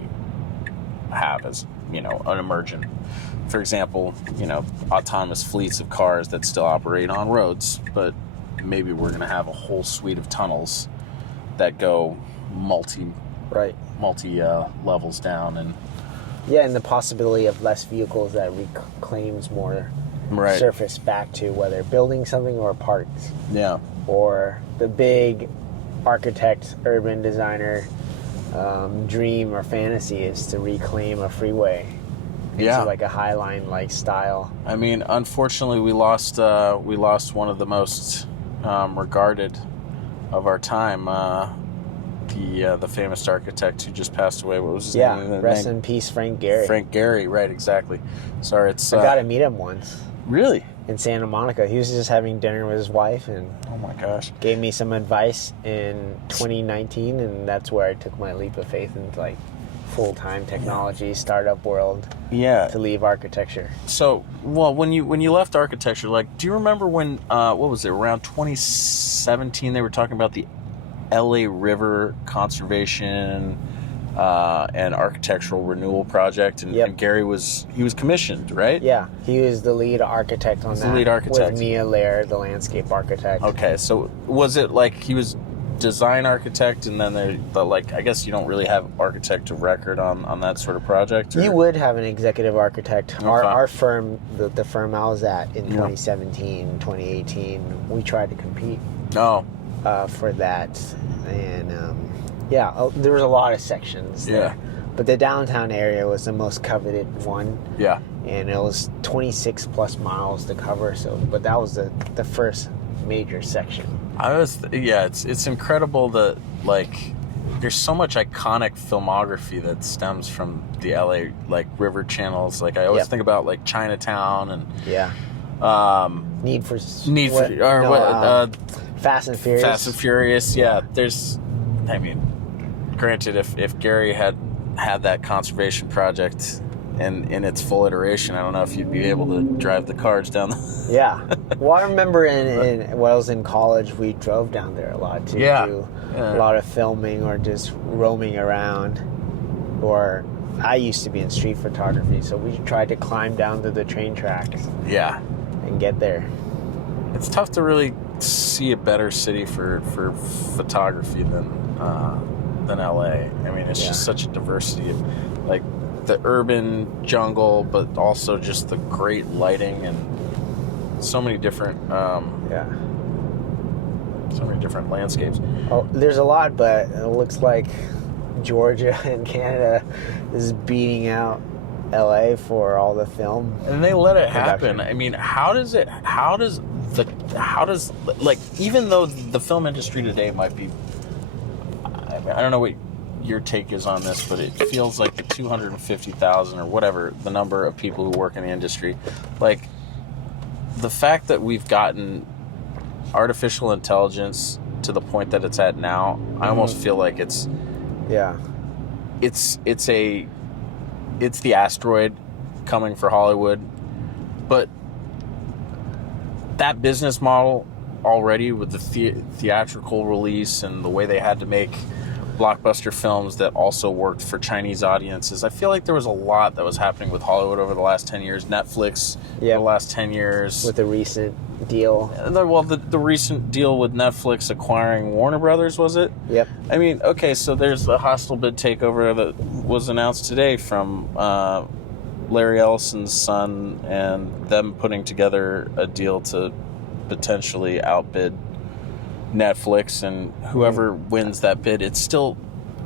have as, an emergent. For example, autonomous fleets of cars that still operate on roads, but maybe we're going to have a whole suite of tunnels that go multi levels down. And the possibility of less vehicles that reclaims more surface back to whether building something or parts. Yeah. Or the big architect, urban designer dream or fantasy is to reclaim a freeway into like a Highline-like style. I mean, unfortunately, we lost one of the most regarded of our time. The famous architect who just passed away. What was his name? Rest in peace, Frank Gehry. Frank Gehry, right? Exactly. Sorry, it's. I got to meet him once. Really? In Santa Monica. He was just having dinner with his wife and oh my gosh, gave me some advice in 2019, and that's where I took my leap of faith into full-time technology startup world Yeah. to leave architecture. So, well, when you left architecture, like, do you remember when what was it, around 2017 they were talking about the LA River conservation and architectural renewal project, and, Yep. and Gary was commissioned, right? Yeah, he was the lead architect on that. The lead architect. With Mia Lair, the landscape architect. Okay, so was it like he was design architect, and then I guess you don't really have architect of record on that sort of project? Or? You would have an executive architect. Okay. Our firm, the firm I was at in 2017, 2018, we tried to compete for that. And there was a lot of sections there. Yeah. But the downtown area was the most coveted one. Yeah. And it was 26 plus miles to cover. But that was the first major section. It's incredible that, like, there's so much iconic filmography that stems from the LA, like, river channels. Like, I always think about, like, Chinatown and Fast and Furious. Fast and Furious. Yeah. Granted, if Gary had that conservation project in its full iteration, I don't know if you'd be able to drive the cars down. Yeah. Well, I remember when I was in college, we drove down there a lot to do a lot of filming or just roaming around. Or I used to be in street photography, so we tried to climb down to the train tracks. Yeah. And get there. It's tough to really see a better city for photography than LA. I mean, it's just such a diversity of, like, the urban jungle, but also just the great lighting and so many different landscapes. Oh, there's a lot, but it looks like Georgia and Canada is beating out LA for all the film. And they let it production. happen. I mean, how does even though the film industry today might be, I don't know what your take is on this, but it feels like the 250,000 or whatever the number of people who work in the industry, like, the fact that we've gotten artificial intelligence to the point that it's at now, I almost feel like it's the asteroid coming for Hollywood. But that business model already, with the theatrical release and the way they had to make blockbuster films that also worked for Chinese audiences, I feel like there was a lot that was happening with Hollywood over the last 10 years. Netflix, the last 10 years. With the recent deal. Well, the recent deal with Netflix acquiring Warner Brothers, was it? Yep. I mean, okay, so there's the hostile bid takeover that was announced today from Larry Ellison's son, and them putting together a deal to potentially outbid Netflix, and whoever wins that bid, it's still,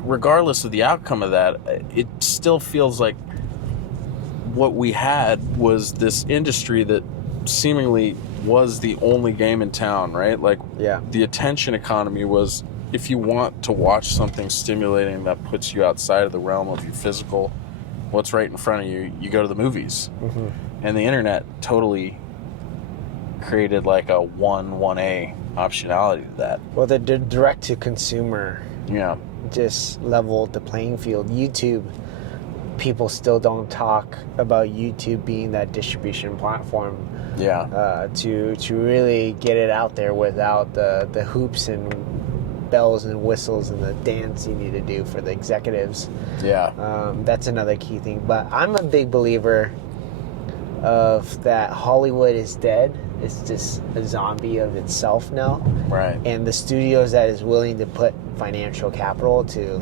regardless of the outcome of that, it still feels like what we had was this industry that seemingly was the only game in town, right? Like, the attention economy was, if you want to watch something stimulating that puts you outside of the realm of your physical, what's right in front of you, you go to the movies. And the internet totally created like a 1A optionality to that. Well, the direct to consumer just leveled the playing field. YouTube, people still don't talk about YouTube being that distribution platform to really get it out there without the hoops and bells and whistles and the dance you need to do for the executives. That's another key thing. But I'm a big believer of that Hollywood is dead. It's just a zombie of itself now. Right. And the studios that is willing to put financial capital to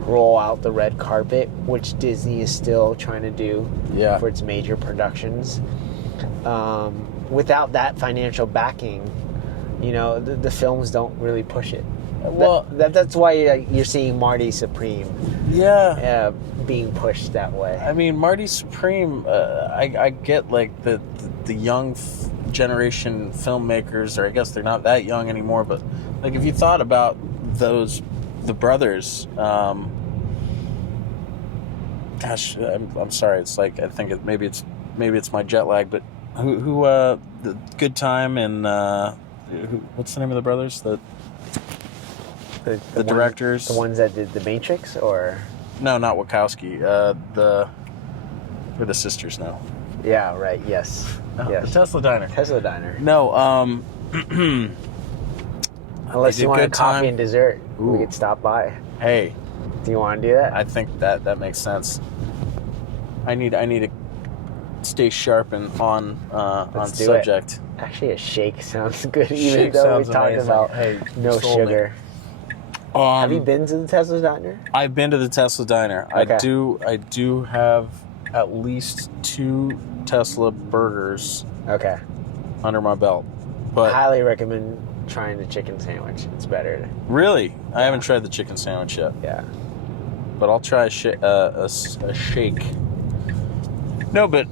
roll out the red carpet, which Disney is still trying to do for its major productions. Without that financial backing, the films don't really push it. Well, that's why you're seeing Marty Supreme being pushed that way. I mean, Marty Supreme, I get, like, the young generation filmmakers, or I guess they're not that young anymore, but, like, if you thought about the brothers, gosh, I'm sorry, it's like, I think maybe it's my jet lag, but who the Good Time and what's the name of the brothers? The directors, the ones that did The Matrix, or No, not Wachowski. We're the sisters now. Yeah, right. Yes. Yes. The Tesla Diner. Tesla Diner. No, Unless they you did want a good coffee time. and dessert, Ooh. we could stop by. Hey, Do you want to do that? I think that makes sense. I need to stay sharp and on Let's do subject. Actually, a shake sounds good, even Shake though we sounds talked amazing. about Hey, no you sold me. sugar. Have you been to the Tesla Diner? I've been to the Tesla Diner. Okay. I do have at least 2 Tesla burgers Okay. under my belt. I But highly recommend trying the chicken sandwich. It's better. really, I haven't tried the chicken sandwich yet. Yeah. But I'll try a shake. No, but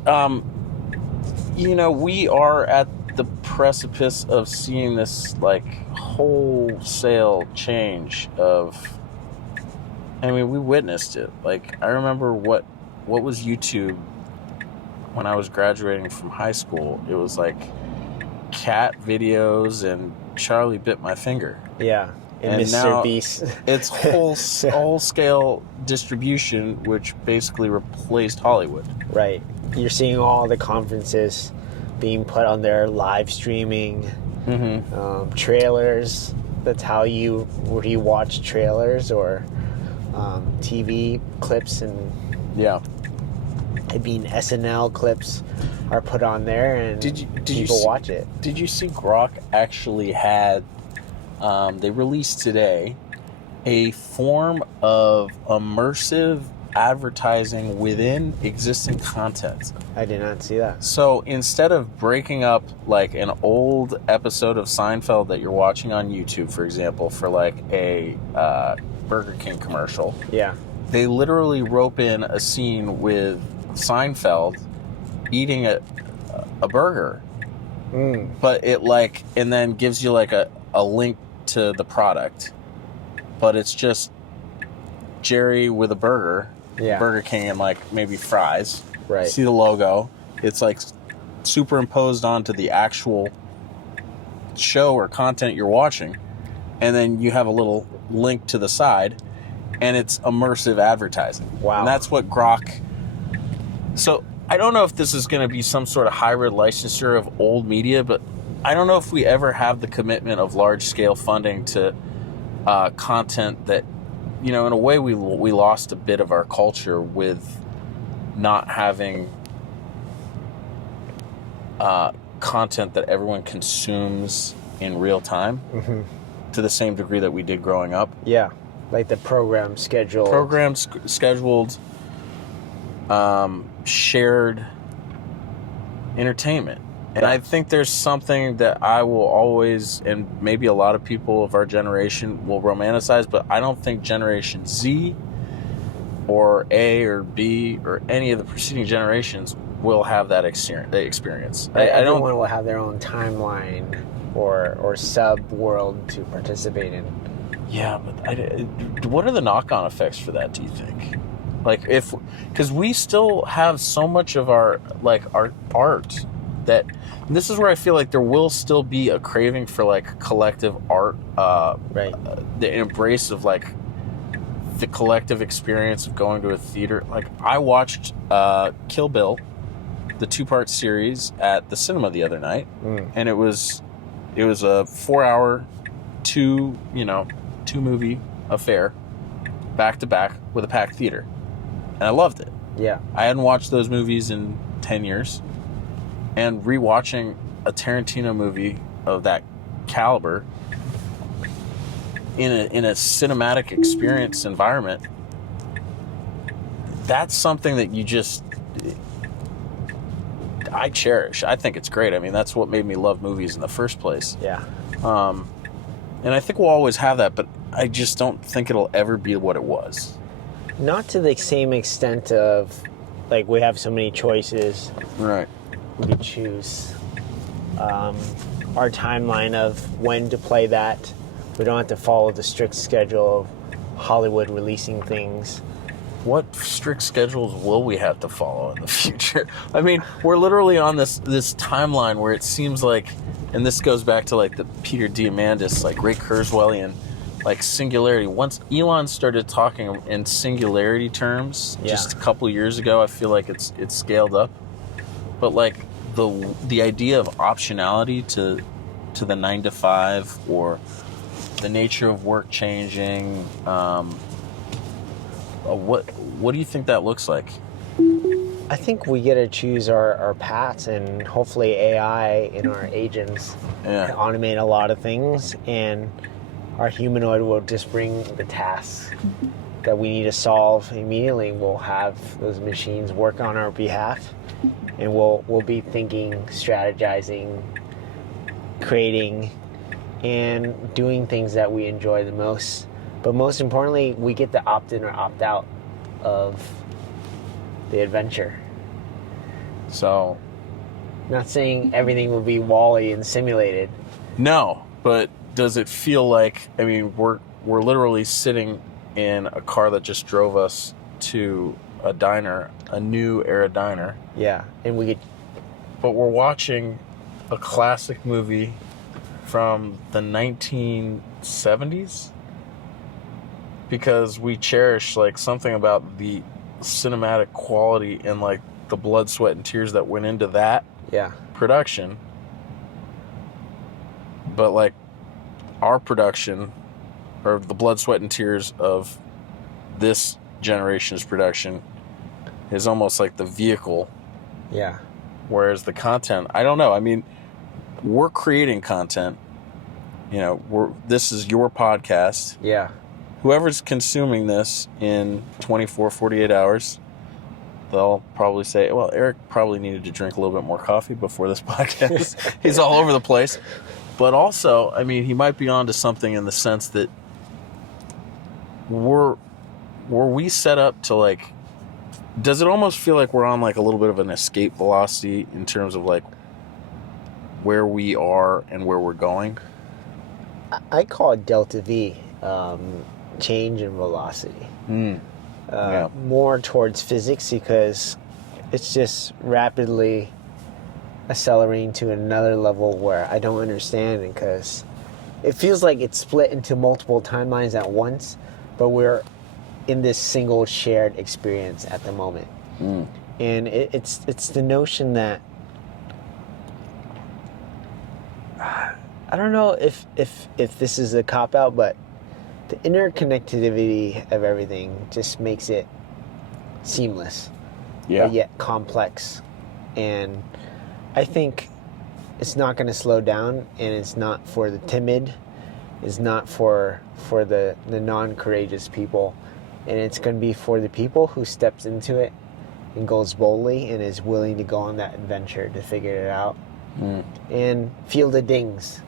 we are at the precipice of seeing this like wholesale change of. I mean, we witnessed it. Like, I remember what was YouTube when I was graduating from high school. It was like cat videos and Charlie bit my finger. Yeah. And Mr. now Beast. It's whole scale distribution, which basically replaced Hollywood. Right. You're seeing all the conferences being put on their live streaming, trailers. That's how you watch trailers or TV clips, and Yeah. SNL clips are put on there, and people watch it. Did you see Grok actually had? They released today a form of immersive advertising within existing content. I did not see that. So instead of breaking up like an old episode of Seinfeld that you're watching on YouTube, for example, for like a Burger King commercial, Yeah. they literally rope in a scene with Seinfeld eating a burger, but it like, and then gives you like a link to the product, but it's just Jerry with a burger, Yeah. Burger King, and like maybe fries. Right. See the logo. It's like superimposed onto the actual show or content you're watching, and then you have a little link to the side, and it's immersive advertising. Wow. And that's what Grok. So I don't know if this is going to be some sort of hybrid licensure of old media, but I don't know if we ever have the commitment of large scale funding to content that, in a way we lost a bit of our culture with not having content that everyone consumes in real time to the same degree that we did growing up. Yeah. Like the program schedule. Programs scheduled, shared entertainment. And I think there's something that I will always, and maybe a lot of people of our generation will romanticize, but I don't think Generation Z or A or B or any of the preceding generations will have that experience. Everyone will have their own timeline or sub-world to participate in. Yeah, but what are the knock-on effects for that, do you think? Like, because we still have so much of our art that, and this is where I feel like there will still be a craving for like collective art, Right. The embrace of like the collective experience of going to a theater. Like, I watched Kill Bill, the 2-part series, at the cinema the other night, and it was a 4-hour, 2 movie affair, back to back with a packed theater, and I loved it. Yeah. I hadn't watched those movies in 10 years, and rewatching a Tarantino movie of that caliber in a cinematic experience environment, that's something that I cherish. I think it's great. I mean, that's what made me love movies in the first place. Yeah. And I think we'll always have that, but I just don't think it'll ever be what it was. Not to the same extent of, like, we have so many choices. Right. We could choose our timeline of when to play that. We don't have to follow the strict schedule of Hollywood releasing things. What strict schedules will we have to follow in the future? I mean, we're literally on this timeline where it seems like, and this goes back to like the Peter Diamandis, like Ray Kurzweilian like singularity. Once Elon started talking in singularity terms, just a couple years ago, I feel like it's scaled up. But like the idea of optionality to the 9 to 5, or the nature of work changing, what do you think that looks like? I think we get to choose our paths, and hopefully AI and our agents can automate a lot of things, and our humanoid will just bring the tasks that we need to solve immediately. We'll have those machines work on our behalf, and we'll be thinking, strategizing, creating, and doing things that we enjoy the most. But most importantly, we get to opt in or opt out of the adventure. So, not saying everything will be WALL-E and simulated. No, but does it feel like, I mean, we're literally sitting in a car that just drove us to a diner, a new era diner. Yeah, and but we're watching a classic movie from the 1970s, because we cherish like something about the cinematic quality and like the blood, sweat, and tears that went into that production. But like our production, or the blood, sweat, and tears of this generation's production, is almost like the vehicle. Yeah. Whereas the content, I don't know. I mean, we're creating content. You know, this is your podcast. Yeah. Whoever's consuming this in 24, 48 hours, they'll probably say, well, Erik probably needed to drink a little bit more coffee before this podcast. He's all over the place. But also, I mean, he might be onto something in the sense that were we set up to like, does it almost feel like we're on like a little bit of an escape velocity in terms of like where we are and where we're going? I call it Delta V, change in velocity. More towards physics, because it's just rapidly accelerating to another level where I don't understand it, because it feels like it's split into multiple timelines at once, but we're in this single shared experience at the moment. And it's the notion that I don't know if this is a cop-out, but the interconnectivity of everything just makes it seamless, but yet complex. And I think it's not going to slow down, and it's not for the timid, it's not for the non-courageous people, and it's going to be for the people who steps into it and goes boldly and is willing to go on that adventure to figure it out and feel the dings.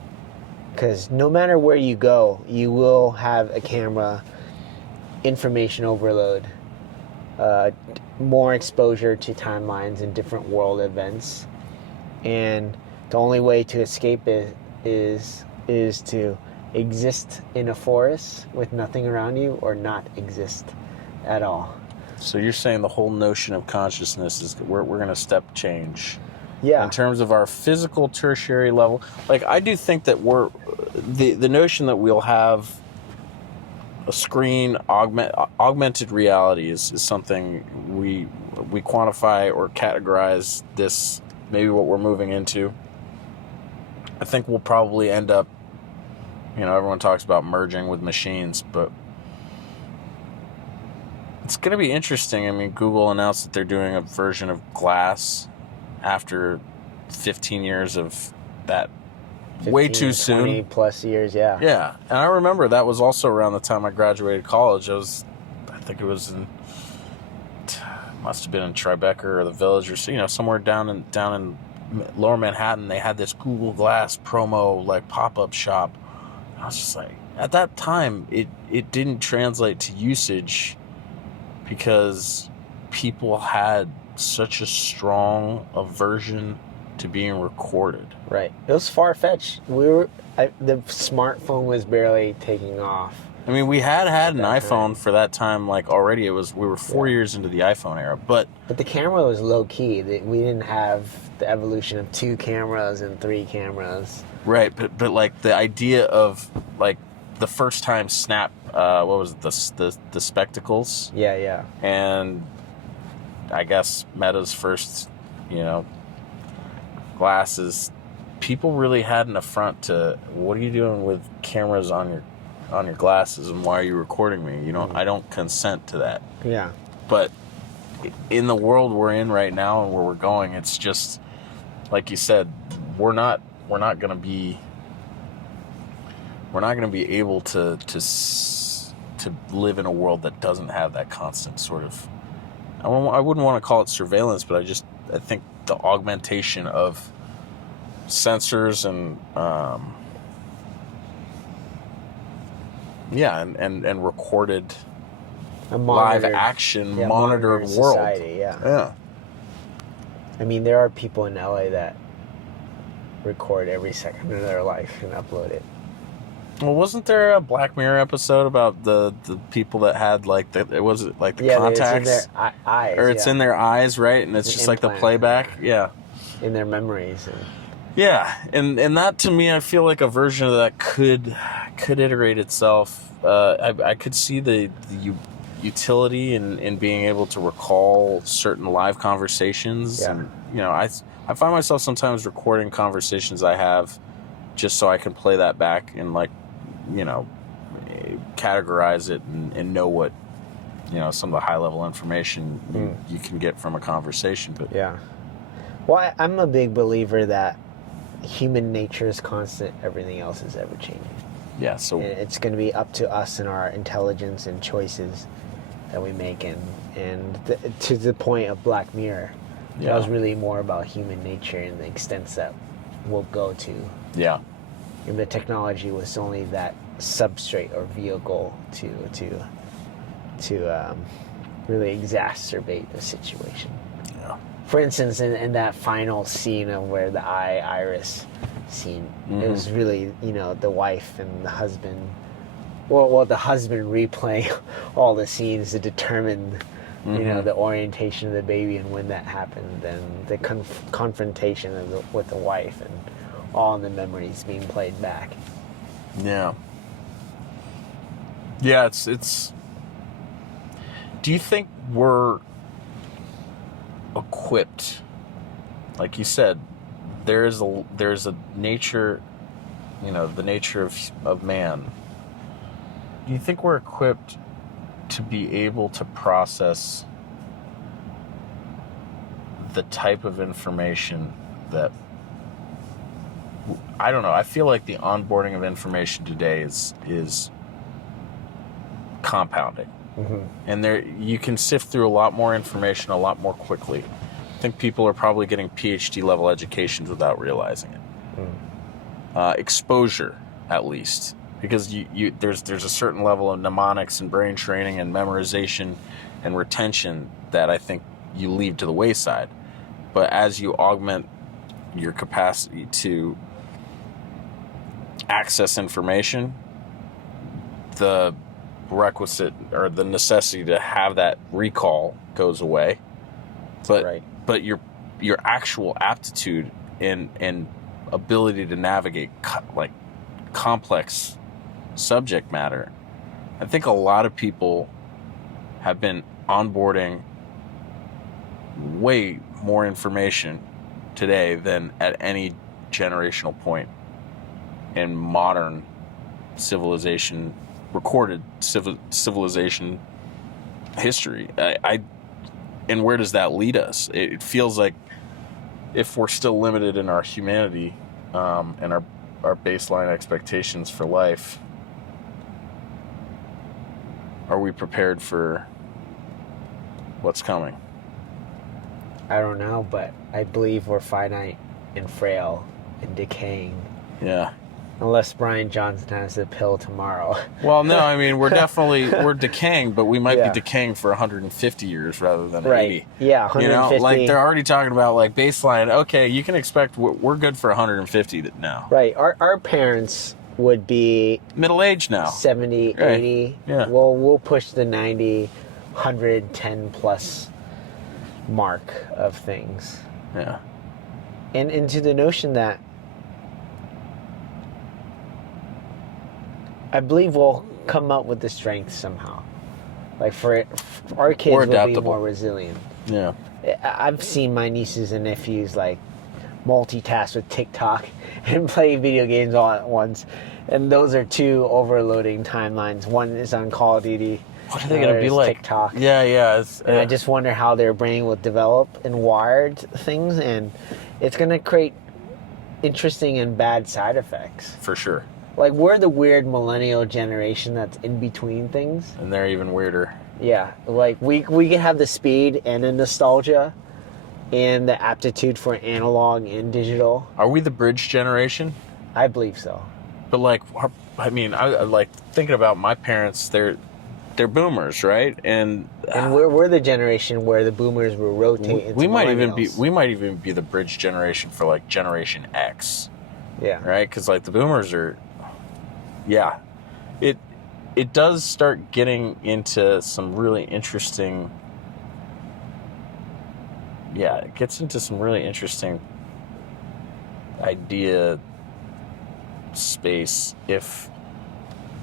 Because no matter where you go, you will have a camera, information overload, more exposure to timelines and different world events. And the only way to escape it is to exist in a forest with nothing around you, or not exist at all. So you're saying the whole notion of consciousness is we're going to step change. Yeah. In terms of our physical tertiary level. Like, I do think that the notion that we'll have a screen, augmented reality is something we quantify or categorize this, maybe what we're moving into. I think we'll probably end up, everyone talks about merging with machines, but it's going to be interesting. I mean, Google announced that they're doing a version of Glass after 15 years of that. 15, way too soon. 20 plus years, yeah. Yeah, and I remember that was also around the time I graduated college. I think it was must have been in Tribeca or the Village, or somewhere down in Lower Manhattan. They had this Google Glass promo like pop-up shop. I was just like, at that time, it didn't translate to usage because people had such a strong aversion to being recorded. Right. It was far-fetched. The smartphone was barely taking off. I mean, we had an iPhone for that time, like already. We were 4 years into the iPhone era, but the camera was low-key. We didn't have the evolution of 2 cameras and 3 cameras. Right, but like the idea of like the first time Snap, what was it, the spectacles, Yeah. and I guess Meta's first, glasses. People really had an affront to, what are you doing with cameras on your glasses, and why are you recording me? I don't consent to that. Yeah. But in the world we're in right now and where we're going, it's just like you said, we're not going to be able to live in a world that doesn't have that constant sort of, I wouldn't want to call it surveillance, but I think the augmentation of sensors and and recorded live action monitored world. Society, yeah. I mean, there are people in LA that record every second of their life and upload it. Well, wasn't there a Black Mirror episode about the people that had like the contacts? It's in their eyes. Or it's in their eyes, right? And it's just like the playback. Yeah. In their memories. Yeah, and that to me, I feel like a version of that could iterate itself. I could see the utility in being able to recall certain live conversations. Yeah. And I find myself sometimes recording conversations I have just so I can play that back and categorize it and know what some of the high level information you can get from a conversation. But yeah, well, I'm a big believer that human nature is constant, everything else is ever changing. Yeah, so it's going to be up to us and our intelligence and choices that we make, and to the point of Black Mirror, that was really more about human nature and the extents that we'll go to. Yeah. And the technology was only that substrate or vehicle to really exacerbate the situation. Yeah. For instance, in that final scene of where the iris scene, it was really, the wife and the husband, well, the husband replaying all the scenes to determine, the orientation of the baby and when that happened, and the confrontation with the wife, and all the memories being played back. Yeah. Yeah, it's. Do you think we're equipped? Like you said, there's a nature, the nature of man. Do you think we're equipped to be able to process the type of information that, I don't know, I feel like the onboarding of information today is compounding. And you can sift through a lot more information a lot more quickly. I think people are probably getting PhD level educations without realizing it. Exposure, at least, because there's a certain level of mnemonics and brain training and memorization and retention that I think you leave to the wayside. But as you augment your capacity to access information, the requisite or the necessity to have that recall goes away. But your actual aptitude and ability to navigate complex subject matter, I think a lot of people have been onboarding way more information today than at any generational point in modern civilization, recorded civilization history. And where does that lead us? It feels like if we're still limited in our humanity and our baseline expectations for life, are we prepared for what's coming? I don't know, but I believe we're finite and frail and decaying. Yeah. Unless Brian Johnson has the pill tomorrow. Well, no, I mean, we're decaying, but we might be decaying for 150 years rather than 80. Yeah, 150. Like they're already talking about like baseline. Okay, you can expect we're good for 150 now. Right. Our parents would be middle age now. 70, right. 80. Yeah. Well, we'll push the 90, 110 plus mark of things. Yeah. And into the notion that I believe we'll come up with the strength somehow. Like for our kids Or will be adaptable. more resilient. Yeah. I've seen my nieces and nephews like multitask with TikTok and play video games all at once, and those are two overloading timelines. One is on Call of Duty. What are they going to be like? TikTok. Yeah. And I just wonder how their brain will develop and wired things, and it's going to create interesting and bad side effects. For sure. Like, we're the weird millennial generation that's in between things. And they're even weirder. Yeah, like we can have the speed and the nostalgia and the aptitude for analog and digital. Are we the bridge generation? I believe so. But like, I mean, I like thinking about my parents. They're boomers, right? And we're the generation where the boomers will rotate. Into we might millennials. even be the bridge generation for like Generation X. Yeah. Right? Because like the boomers are, yeah, it does start getting into some really interesting. Yeah, it gets into some really interesting idea space if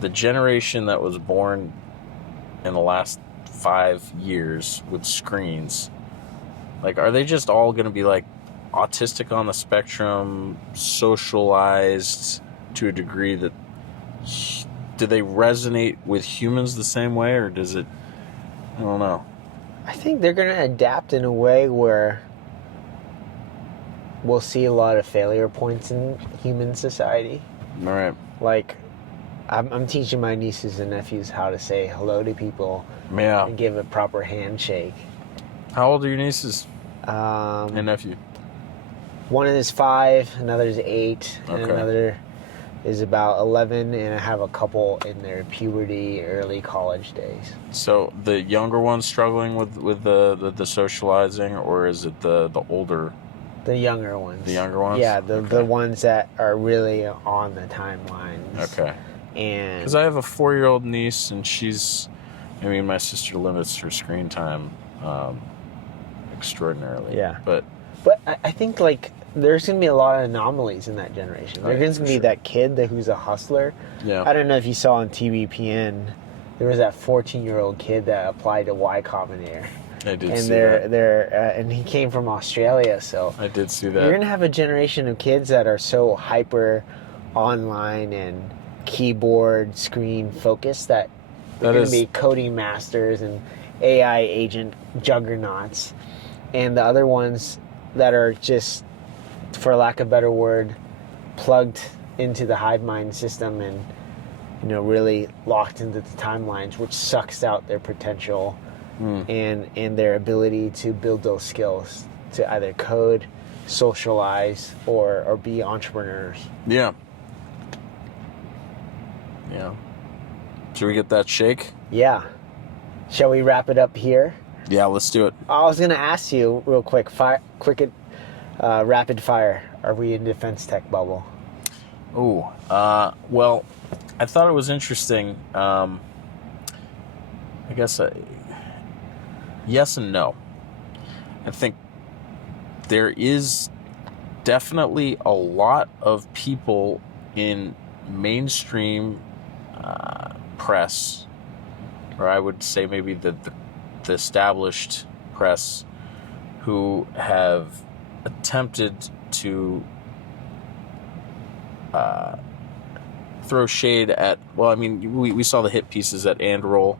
the generation that was born in the last 5 years with screens, like, are they just all going to be like autistic on the spectrum, socialized to a degree that do they resonate with humans the same way, or does it, I don't know. I think they're going to adapt in a way where we'll see a lot of failure points in human society. All right. Like, I'm teaching my nieces and nephews how to say hello to people Yeah. and give a proper handshake. How old are your nieces And and nephew? one is 5, another is 8, and Okay. another is about 11, and I have a couple in their puberty, early college days. So the younger one's struggling with the socializing, or is it the older? The younger ones. The younger ones? Yeah, the Okay. ones that are really on the timelines. Okay. And Because I have a 4-year-old niece, and my sister limits her screen time extraordinarily. Yeah. But I think, like, there's going to be a lot of anomalies in that generation. Right, There's going to be for sure. that kid who's a hustler. yeah. I don't know if you saw on TVPN, there was that 14-year-old kid that applied to Y Combinator. I did And see that. and he came from Australia, so I did see you're that. gonna have a generation of kids that are so hyper online and keyboard screen focused that they're That gonna is- be coding masters and AI agent juggernauts, and the other ones that are just, for lack of a better word, plugged into the hive mind system and really locked into the timelines, which sucks out their potential. And their ability to build those skills to either code, socialize, or be entrepreneurs. Yeah. Yeah. Should we get that shake? Yeah. Shall we wrap it up here? Yeah, let's do it. I was going to ask you real quick, rapid fire. Are we in defense tech bubble? Ooh. Well, I thought it was interesting. I guess yes and no. I think there is definitely a lot of people in mainstream press, or I would say maybe the established press, who have attempted to throw shade at, well, I mean, we saw the hit pieces at Anduril,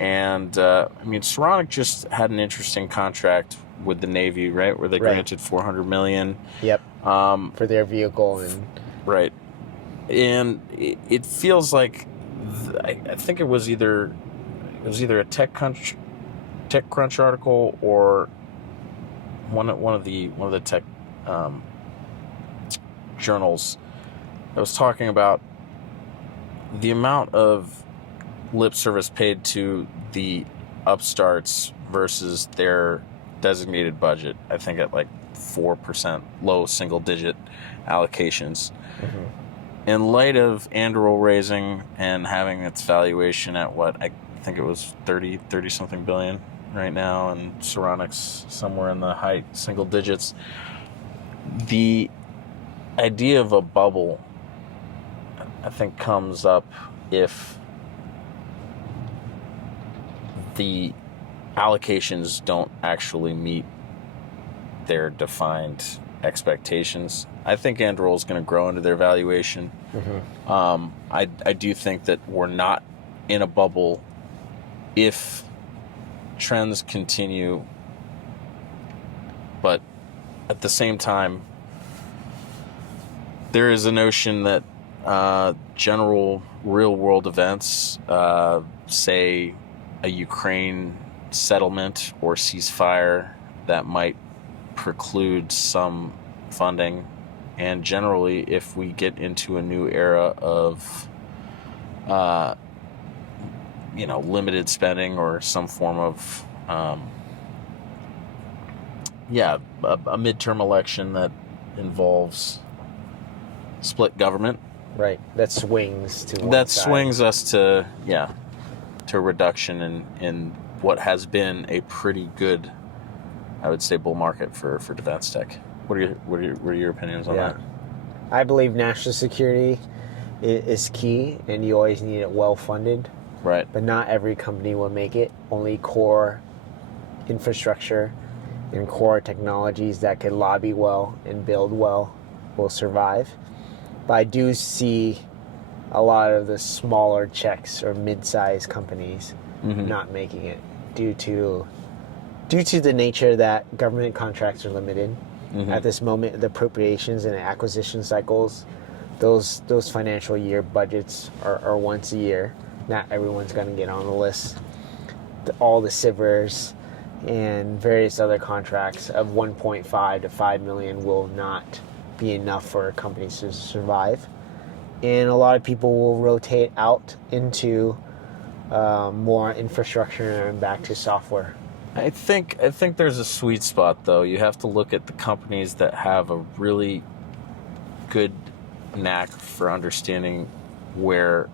and Saronic just had an interesting contract with the Navy, right, where they granted $400 million. Yep. For their vehicle and right, and it feels like I think it was either a TechCrunch article or one of the tech journals that was talking about the amount of lip service paid to the upstarts versus their designated budget. I think at like 4%, low single digit allocations. In light of Anduril raising and having its valuation at what I think it was 30 something billion right now, and Saronic's somewhere in the high single digits, the idea of a bubble, I think, comes up if the allocations don't actually meet their defined expectations. I think Anduril is going to grow into their valuation. I do think that we're not in a bubble if trends continue, but at the same time, there is a notion that general real-world events, say a Ukraine settlement or ceasefire, that might preclude some funding. And generally, if we get into a new era of limited spending or some form of a midterm election that involves split government, right, that swings to one that side. swings us to a reduction in what has been a pretty good, I would say, bull market for defense tech. What are your opinions on that? I believe national security is key, and you always need it well funded. Right. But not every company will make it. Only core infrastructure and core technologies that could lobby well and build well will survive. But I do see a lot of the smaller checks or mid-sized companies not making it due to the nature that government contracts are limited. At this moment, the appropriations and acquisition cycles, those financial year budgets are once a year. Not everyone's going to get on the list. All the SIVers and various other contracts of 1.5 to 5 million will not be enough for companies to survive. And a lot of people will rotate out into more infrastructure and back to software. I think there's a sweet spot, though. You have to look at the companies that have a really good knack for understanding where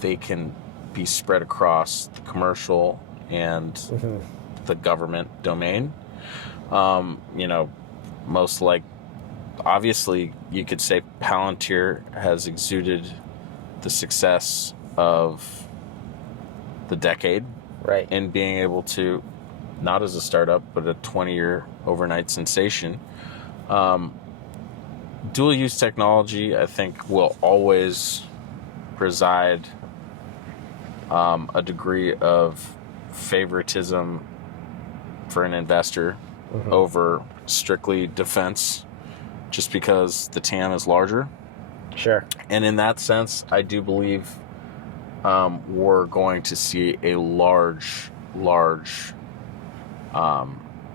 they can be spread across the commercial and the government domain. Obviously, you could say Palantir has exuded the success of the decade, right? In being able to, not as a startup, but a 20-year overnight sensation. Dual-use technology, I think, will always preside a degree of favoritism for an investor over strictly defense, just because the TAM is larger. Sure. And in that sense, I do believe we're going to see a large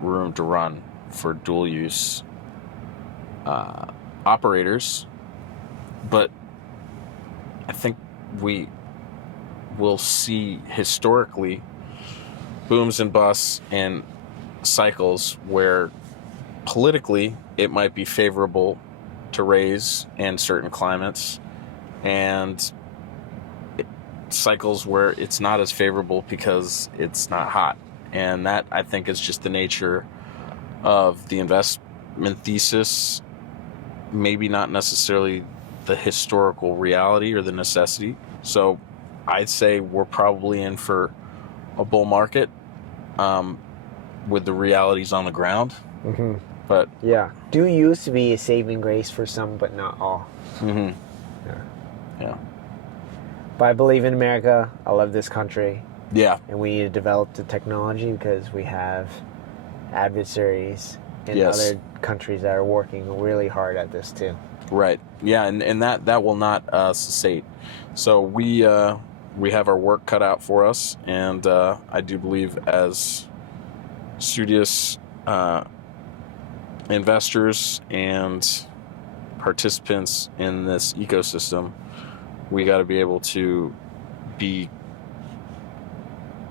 room to run for dual-use operators. But I think we will see historically booms and busts and cycles where politically it might be favorable to raise in certain climates, and cycles where it's not as favorable because it's not hot. And that, I think, is just the nature of the investment thesis, maybe not necessarily the historical reality or the necessity. So I'd say we're probably in for a bull market with the realities on the ground. But yeah, do used to be a saving grace for some, but not all. Yeah. But I believe in America. I love this country. Yeah. And we need to develop the technology because we have adversaries in other countries that are working really hard at this too. Right. Yeah, and that will not cessate. So we have our work cut out for us, and I do believe as studious investors and participants in this ecosystem, we got to be able to be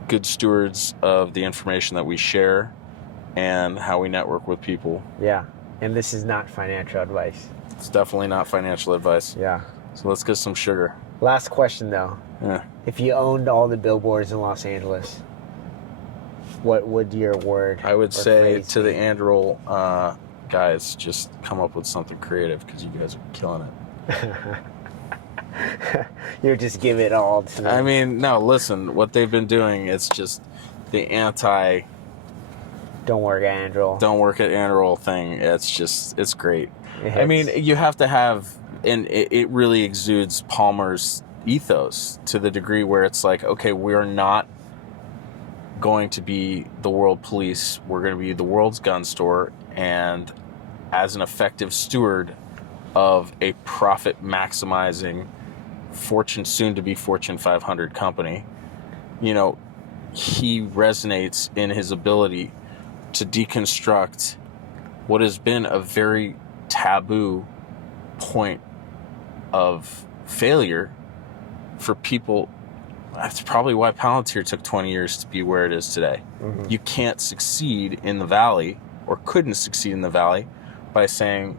good stewards of the information that we share and how we network with people. Yeah, and this is not financial advice. It's definitely not financial advice. Yeah. So let's get some sugar. Last question, though. Yeah. If you owned all the billboards in Los Angeles, what would your word? I would say to be? the Anduril guys, just come up with something creative because you guys are killing it. You're just give it all to me. I mean, no, listen, what they've been doing, it's just the anti don't work at Anduril thing. It's great. It I mean, you have to have, and it really exudes Palmer's ethos to the degree where it's like, okay, we're not going to be the world police. We're going to be the world's gun store. And as an effective steward of a profit maximizing soon to be Fortune 500 company, you know, he resonates in his ability to deconstruct what has been a very taboo point of failure for people. That's probably why Palantir took 20 years to be where it is today. Mm-hmm. You can't succeed in the Valley, or couldn't succeed in the Valley, by saying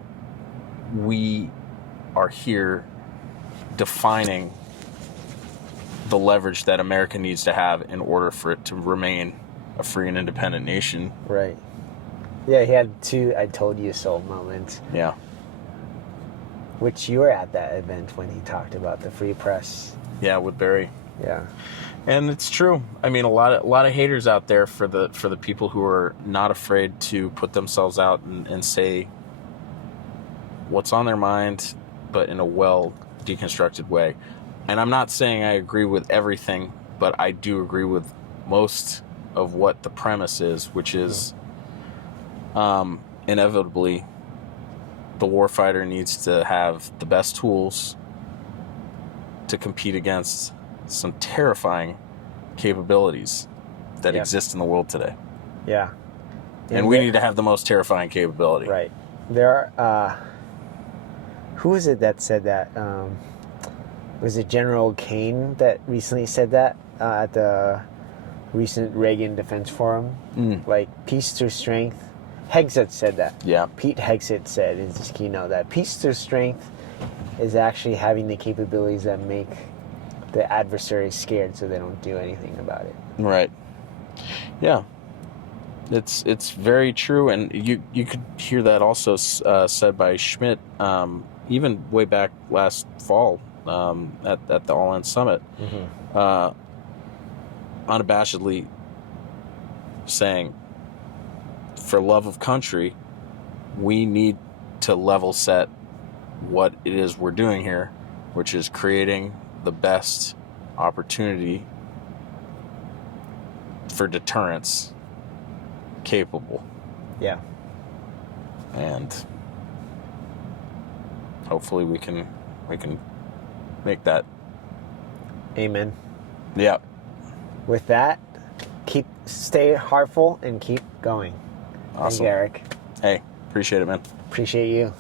we are here defining the leverage that America needs to have in order for it to remain a free and independent nation. Right. Yeah, he had 2 I told you so moments. Yeah. Which you were at that event when he talked about the free press. Yeah, with Barry. Yeah. And it's true. I mean, a lot of haters out there for the people who are not afraid to put themselves out and say what's on their mind, but in a well deconstructed way. And I'm not saying I agree with everything, but I do agree with most of what the premise is, which is inevitably the warfighter needs to have the best tools to compete against some terrifying capabilities that exist in the world today. Yeah. And we need to have the most terrifying capability. Right. There are, who is it that said that? Was it General Kane that recently said that at the recent Reagan Defense Forum? Like, peace through strength. Hegseth said that. Yeah. Pete Hegseth said in his keynote that peace through strength is actually having the capabilities that make the adversary scared so they don't do anything about it. Right. Yeah. It's very true, and you could hear that also said by Schmidt, even way back last fall at the All In Summit, unabashedly saying, for love of country, we need to level set what it is we're doing here, which is creating the best opportunity for deterrence capable. Yeah. And hopefully we can make that. Amen. Yeah. With that, stay heartful and keep going. Awesome. Thank you, Erik. Hey, appreciate it, man. Appreciate you.